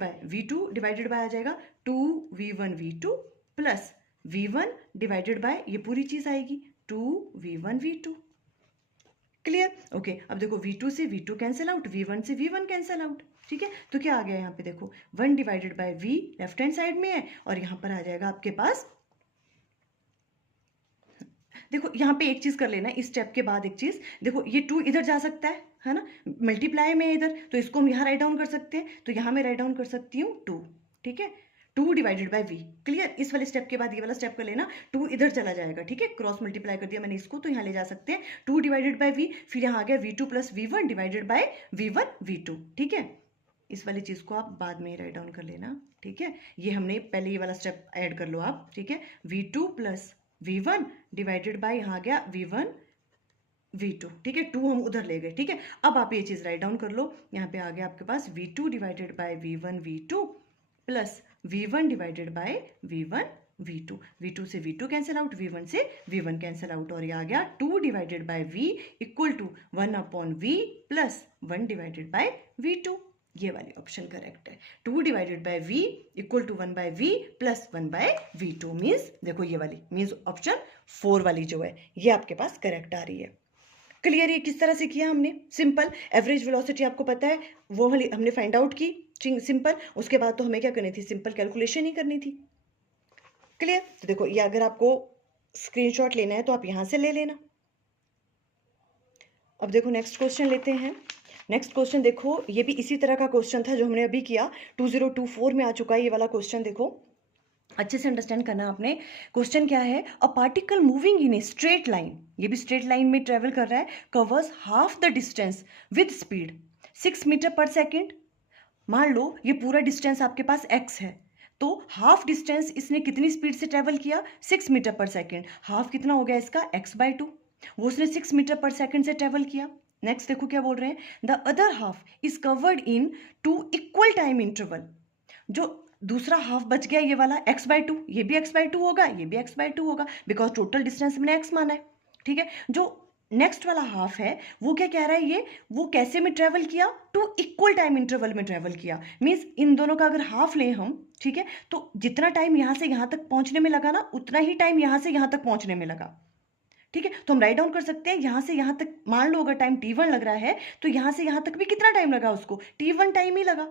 बाय आ जाएगा 2v1 v2 plus v1 divided by, ये पूरी चीज आएगी 2v1 v2। क्लियर? ओके, अब देखो v2 से v2 कैंसिल आउट, v1 से v1 कैंसिल आउट, ठीक है, तो क्या आ गया यहाँ पे, देखो 1 divided by v left hand side में है, और यहाँ पर आ जाएगा आपके पास, देखो यहाँ पे एक चीज कर लेना, इस स्टेप के बाद एक चीज, देखो ये 2 इधर जा सकता है ना, मल्टीप्लाई में इधर, तो इसको हम यहाँ राइट डाउन कर सकते हैं, तो यहाँ मैं राइट डाउन कर सकती हूँ 2, ठीक है, 2 डिवाइडेड बाय v। क्लियर? इस वाले स्टेप के बाद ये वाला स्टेप कर लेना, 2 इधर चला जाएगा, ठीक है, क्रॉस मल्टीप्लाई कर दिया मैंने इसको, तो यहाँ ले जा सकते हैं 2 डिवाइडेड बाय v, फिर यहाँ आ गया v2 plus v1 divided by v1 v2, ठीक है। इस वाली चीज को आप बाद में राइट डाउन कर लेना, ठीक है, ये हमने पहले ये वाला स्टेप ऐड कर लो आप, ठीक है, v2 plus v1 divided by, यहाँ आ गया v1 v2, ठीक है, 2 हम उधर ले गए, ठीक है। अब आप ये चीज राइट डाउन कर लो, यहाँ पे आ गया आपके पास v2 divided by v1 v2 plus v1 divided by v1 v2, v2 से v2 कैंसिल आउट, v1 से v1 कैंसिल आउट, और ये आ गया 2 divided by v equal to 1 upon v plus 1 divided by v2, ये वाली ऑप्शन करेक्ट है। 2 divided by v equal to 1 by v plus 1 by v2, means देखो ये वाली मीन्स ऑप्शन 4 वाली जो है ये आपके पास करेक्ट आ रही है। क्लियर? ये किस तरह से किया हमने, सिंपल, एवरेज वेलोसिटी आपको पता है वो वाली हमने फाइंड आउट की, सिंपल, उसके बाद तो हमें क्या करनी थी, सिंपल कैलकुलेशन ही करनी थी। क्लियर? तो देखो ये अगर आपको स्क्रीनशॉट लेना है तो आप यहां से ले लेना। अब देखो नेक्स्ट क्वेश्चन लेते हैं। नेक्स्ट क्वेश्चन देखो, ये भी इसी तरह का क्वेश्चन था जो हमने अभी किया, 2024 में आ चुका है ये वाला क्वेश्चन, देखो अच्छे से अंडरस्टैंड करना आपने। क्वेश्चन क्या है, a particle moving in a straight line, ये भी स्ट्रेट लाइन में ट्रेवल कर रहा है, covers half the distance with speed 6 metre per second. मान लो ये पूरा डिस्टेंस आपके पास x है, तो हाफ डिस्टेंस इसने कितनी स्पीड से ट्रेवल किया, 6 मीटर पर सेकेंड, हाफ कितना हो गया इसका, x/2, वो उसने 6 मीटर पर सेकेंड से ट्रेवल किया। नेक्स्ट देखो क्या बोल रहे हैं, the other half is covered in 2 equal time interval, जो दूसरा हाफ बच गया ये वाला x/2, ये भी x/2 होगा, ये भी x/2 होगा, बिकॉज टोटल डिस्टेंस मैंने x माना है, ठीक है। जो नेक्स्ट वाला हाफ है वो क्या कह रहा है, ये वो कैसे में ट्रेवल किया, 2 इक्वल टाइम इंटरवल में ट्रेवल किया, मीन्स इन दोनों का अगर हाफ लें हम, ठीक है, तो जितना टाइम यहां से यहां तक पहुंचने में लगा ना, उतना ही टाइम यहां से यहां तक पहुंचने में लगा, ठीक है। तो हम राइट डाउन कर सकते हैं, यहां से यहां तक मान लो अगर टाइम t1 लग रहा है, तो यहां से यहां तक भी कितना टाइम लगा उसको, t1 टाइम ही लगा।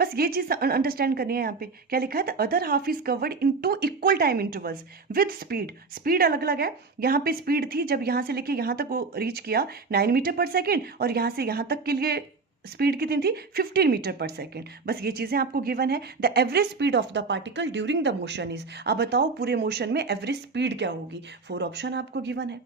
बस ये चीज अंडरस्टैंड करनी है, यहाँ पे क्या लिखा है, the other half is covered in 2 equal time intervals with speed, speed अलग अलग है, यहाँ पे स्पीड थी जब यहाँ से लेके यहाँ तक वो रीच किया 9 मीटर पर सेकेंड, और यहाँ से यहाँ तक के लिए स्पीड कितनी थी, 15 मीटर पर सेकेंड। बस ये चीजें आपको गिवन है। The average speed of the particle during the motion is, अब बताओ पूरे मोशन में एवरेज स्पीड क्या होगी, 4 ऑप्शन आपको गिवन है,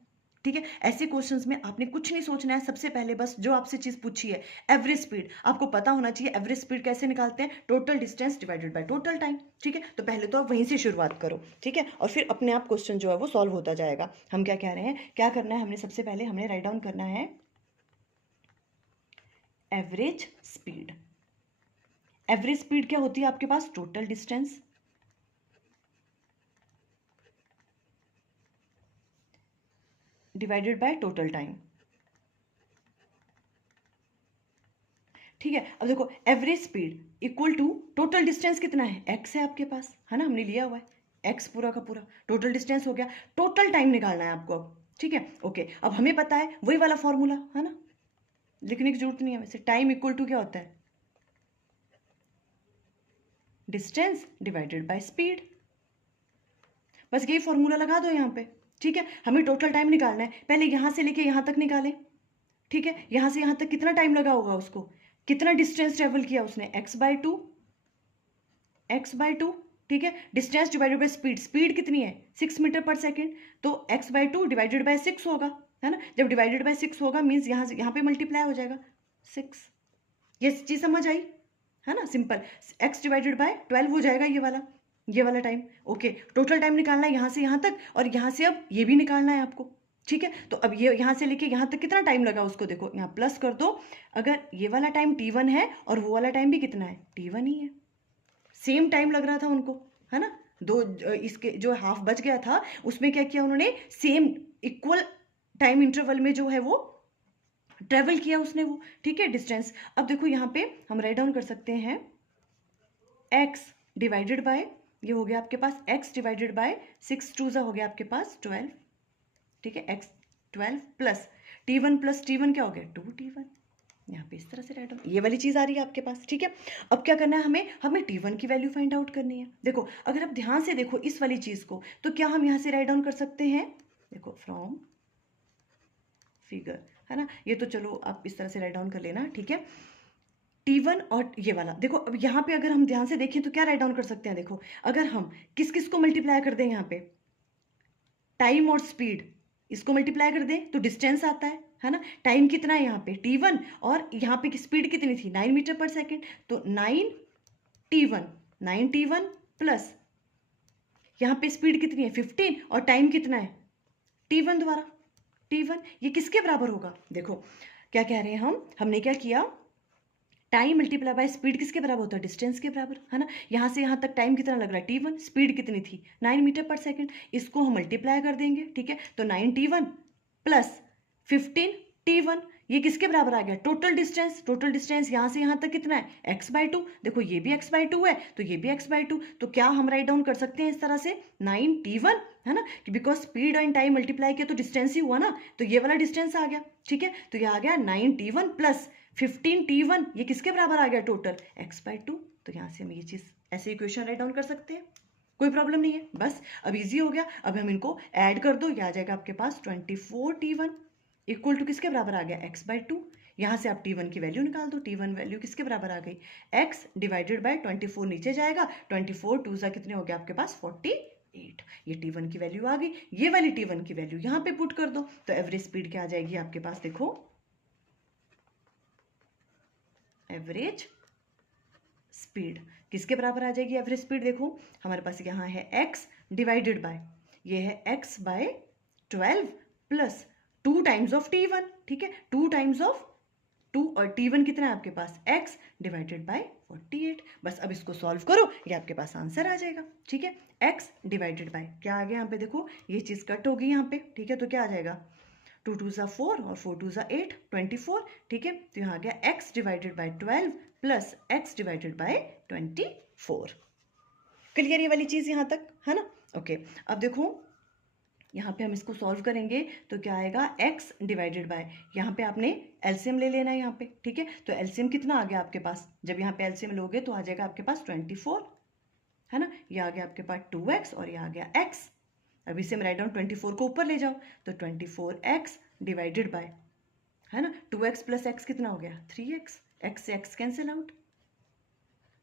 ठीक है। ऐसे क्वेश्चंस में आपने कुछ नहीं सोचना है, सबसे पहले बस जो आपसे चीज पूछी है एवरेज स्पीड आपको पता होना चाहिए। एवरेज स्पीड कैसे निकालते हैं? Total distance divided by total time, ठीक है। तो पहले तो आप वहीं से शुरुआत करो, ठीक है, और फिर अपने आप क्वेश्चन जो है वो सॉल्व होता जाएगा। हम क्या कह रहे हैं, क्या करना है हमने, सबसे पहले हमने राइट डाउन करना है एवरेज स्पीड। एवरेज स्पीड क्या होती है आपके पास? Total distance divided by total time, ठीक है। अब देखो average speed equal to total distance कितना है? एक्स है आपके पास, है ना, हमने लिया हुआ है एक्स पूरा का पूरा, टोटल डिस्टेंस हो गया। टोटल टाइम निकालना है आपको अब, ठीक है, ओके। अब हमें पता है वही वाला फॉर्मूला, है ना, लिखने की जरूरत नहीं है वैसे। टाइम इक्वल टू क्या होता है? डिस्टेंस डिवाइडेड बाय स्पीड, बस यही फॉर्मूला लगा दो यहाँ पे, ठीक है। हमें टोटल टाइम निकालना है, पहले यहाँ से लेके यहाँ तक निकालें, ठीक है। यहाँ से यहाँ तक कितना टाइम लगा होगा उसको, कितना डिस्टेंस ट्रेवल किया उसने? X by two, x by two, ठीक है। Distance divided by speed, speed कितनी है? 6 मीटर पर सेकेंड, तो x by two divided by 6 होगा, है ना। जब डिवाइडेड बाय 6 होगा मीन्स यहाँ से यहाँ पे मल्टीप्लाई हो जाएगा 6। ये चीज समझ आई, है ना, सिंपल। एक्स डिवाइडेड बाय 12 हो जाएगा ये वाला टाइम, ओके। टोटल टाइम निकालना है यहाँ से यहाँ तक, और यहाँ से अब ये भी निकालना है आपको, ठीक है। तो अब ये यहाँ से लेके यहाँ तक कितना टाइम लगा उसको, देखो यहाँ प्लस कर दो। अगर ये वाला टाइम t1 है और वो वाला टाइम भी कितना है? t1 ही है, सेम टाइम लग रहा था उनको, है ना। दो इसके जो हाफ बच गया था उसमें क्या किया उन्होंने? सेम इक्वल टाइम इंटरवल में जो है वो ट्रेवल किया उसने वो, ठीक है, डिस्टेंस। अब देखो यहाँ पे हम राइट डाउन कर सकते हैं x डिवाइडेड बाय, ये हो गया आपके पास x डिवाइडेड बाय 6 2 हो गया आपके पास 12, ठीक है। x 12 प्लस t1 क्या हो गया? 2t1। यहाँ पे इस तरह से राइट डाउन, ये वाली चीज आ रही है आपके पास, ठीक है। अब क्या करना है हमें t1 की वैल्यू फाइंड आउट करनी है। देखो अगर आप ध्यान से देखो इस वाली चीज को, तो क्या हम यहाँ से राइट डाउन कर सकते हैं? देखो फ्रॉम फिगर, है ना, ये तो चलो आप इस तरह से राइट डाउन कर लेना, ठीक है। t1 और ये वाला देखो, अब यहाँ पे अगर हम ध्यान से देखें तो क्या राइट डाउन कर सकते हैं? देखो अगर हम किस किस को मल्टीप्लाई कर दें, यहाँ पे टाइम और स्पीड, इसको मल्टीप्लाई कर दें तो डिस्टेंस आता है ना। टाइम कितना है यहाँ पे? t1, और यहाँ पे स्पीड कितनी थी? 9 मीटर पर सेकेंड, तो 9t1 प्लस यहाँ पे स्पीड कितनी है? 15, और टाइम कितना है? t1 द्वारा t1, ये किसके बराबर होगा? देखो क्या कह रहे हैं हमने क्या किया, टाइम मल्टीप्लाई बाय स्पीड किसके बराबर होता है? डिस्टेंस के बराबर, है ना। यहाँ से यहाँ तक टाइम कितना लग रहा है? t1, स्पीड कितनी थी? 9 मीटर पर सेकेंड, इसको हम मल्टीप्लाई कर देंगे, ठीक है। तो 9t1 प्लस 15t1, ये किसके बराबर आ गया? टोटल डिस्टेंस यहाँ से यहाँ तक कितना है? x बाय टू, देखो ये भी x बाय टू है तो ये भी x बाय टू, तो क्या हम राइट डाउन कर सकते हैं इस तरह से 9t1, है ना, because speed and time multiply किया तो डिस्टेंस ही हुआ ना, तो ये वाला डिस्टेंस आ गया, ठीक है। तो ये आ गया 9t1 प्लस 15t1, ये किसके बराबर आ गया? Total x by two. तो यहाँ से हम ये चीज ऐसे इक्वेशन राइट डाउन कर सकते हैं, कोई प्रॉब्लम नहीं है, बस अब इजी हो गया। अब हम इनको ऐड कर दो, ये आ जाएगा आपके पास 24t1 इक्वल टू किसके बराबर आ गया? x by two. यहाँ से आप t1 की वैल्यू निकाल दो, t1 वैल्यू किसके बराबर आ गई? x डिवाइडेड बाय 24 नीचे जाएगा, 24 2 कितने हो गया आपके पास? 48, ये t1 की वैल्यू आ गई। ये वाली t1 की वैल्यू यहाँ पे पुट कर दो, तो एवरेज स्पीड क्या आ जाएगी आपके पास? देखो एवरेज स्पीड किसके बराबर आ जाएगी? एवरेज स्पीड देखो हमारे पास यहाँ है x डिवाइडेड बाय, ये है x by 12 plus 2 times of t1, ठीक है, 2 टाइम्स ऑफ 2, और t1 कितना है आपके पास? x divided by 48। बस अब इसको सॉल्व करो, ये आपके पास आंसर आ जाएगा, ठीक है। x डिवाइडेड बाय क्या आ गया यहाँ पे? देखो ये चीज कट होगी यहाँ पे, ठीक है, तो क्या आ जाएगा? 2 2 4 और 4 2 8, 24, ठीक है। तो यहाँ आ गया x divided by 12 plus x divided by 24। Clear ये वाली चीज यहाँ तक, है ना, ओके। अब देखो यहाँ पे हम इसको सॉल्व करेंगे तो क्या आएगा? x डिवाइडेड बाय, यहाँ पे आपने एलसीएम ले लेना है यहाँ पे, ठीक है। तो एलसीएम कितना आ गया आपके पास? जब यहाँ पे एलसीएम लोगे तो आ जाएगा आपके पास 24, है ना, ये आ गया आपके पास 2x और ये आ गया x। अब इसे हम राइट डाउन 24 को ऊपर ले जाओ, तो 24x डिवाइडेड बाय, है ना, 2x प्लस x कितना हो गया? 3x, x से x कैंसिल आउट,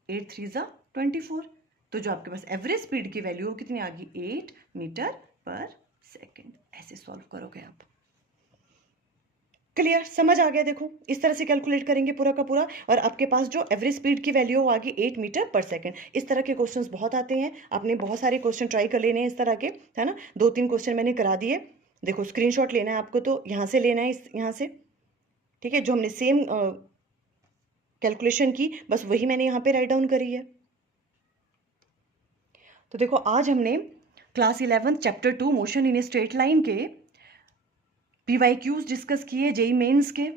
8 3 24। तो जो आपके पास एवरेज स्पीड की वैल्यू कितनी आ गई? 8 मीटर पर सेकेंड। ऐसे सॉल्व करोगे आप, क्लियर, समझ आ गया। देखो इस तरह से कैलकुलेट करेंगे पूरा का पूरा, और आपके पास जो एवरेज स्पीड की वैल्यू हो आ गई 8 मीटर पर सेकंड। इस तरह के क्वेश्चंस बहुत आते हैं, आपने बहुत सारे क्वेश्चन ट्राई कर लेने हैं इस तरह के, है ना। 2-3 क्वेश्चन मैंने करा दिए। देखो स्क्रीनशॉट लेना है आपको, तो यहाँ से लेना है, इस यहाँ से, ठीक है। जो हमने सेम कैलकुलेशन की, बस वही मैंने यहाँ पे राइट डाउन करी है। तो देखो आज हमने class 11 chapter 2 motion in a straight line के PYQs डिस्कस किए, जेई मेंस के।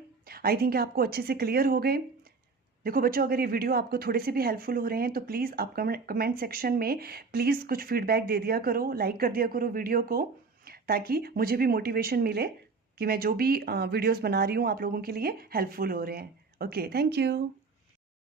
आई थिंक आपको अच्छे से क्लियर हो गए। देखो बच्चों, अगर ये वीडियो आपको थोड़े से भी हेल्पफुल हो रहे हैं तो प्लीज़ आप कमेंट सेक्शन में प्लीज़ कुछ फीडबैक दे दिया करो, लाइक कर दिया करो वीडियो को, ताकि मुझे भी मोटिवेशन मिले कि मैं जो भी वीडियोस बना रही हूँ आप लोगों के लिए हेल्पफुल हो रहे हैं। Okay, thank you.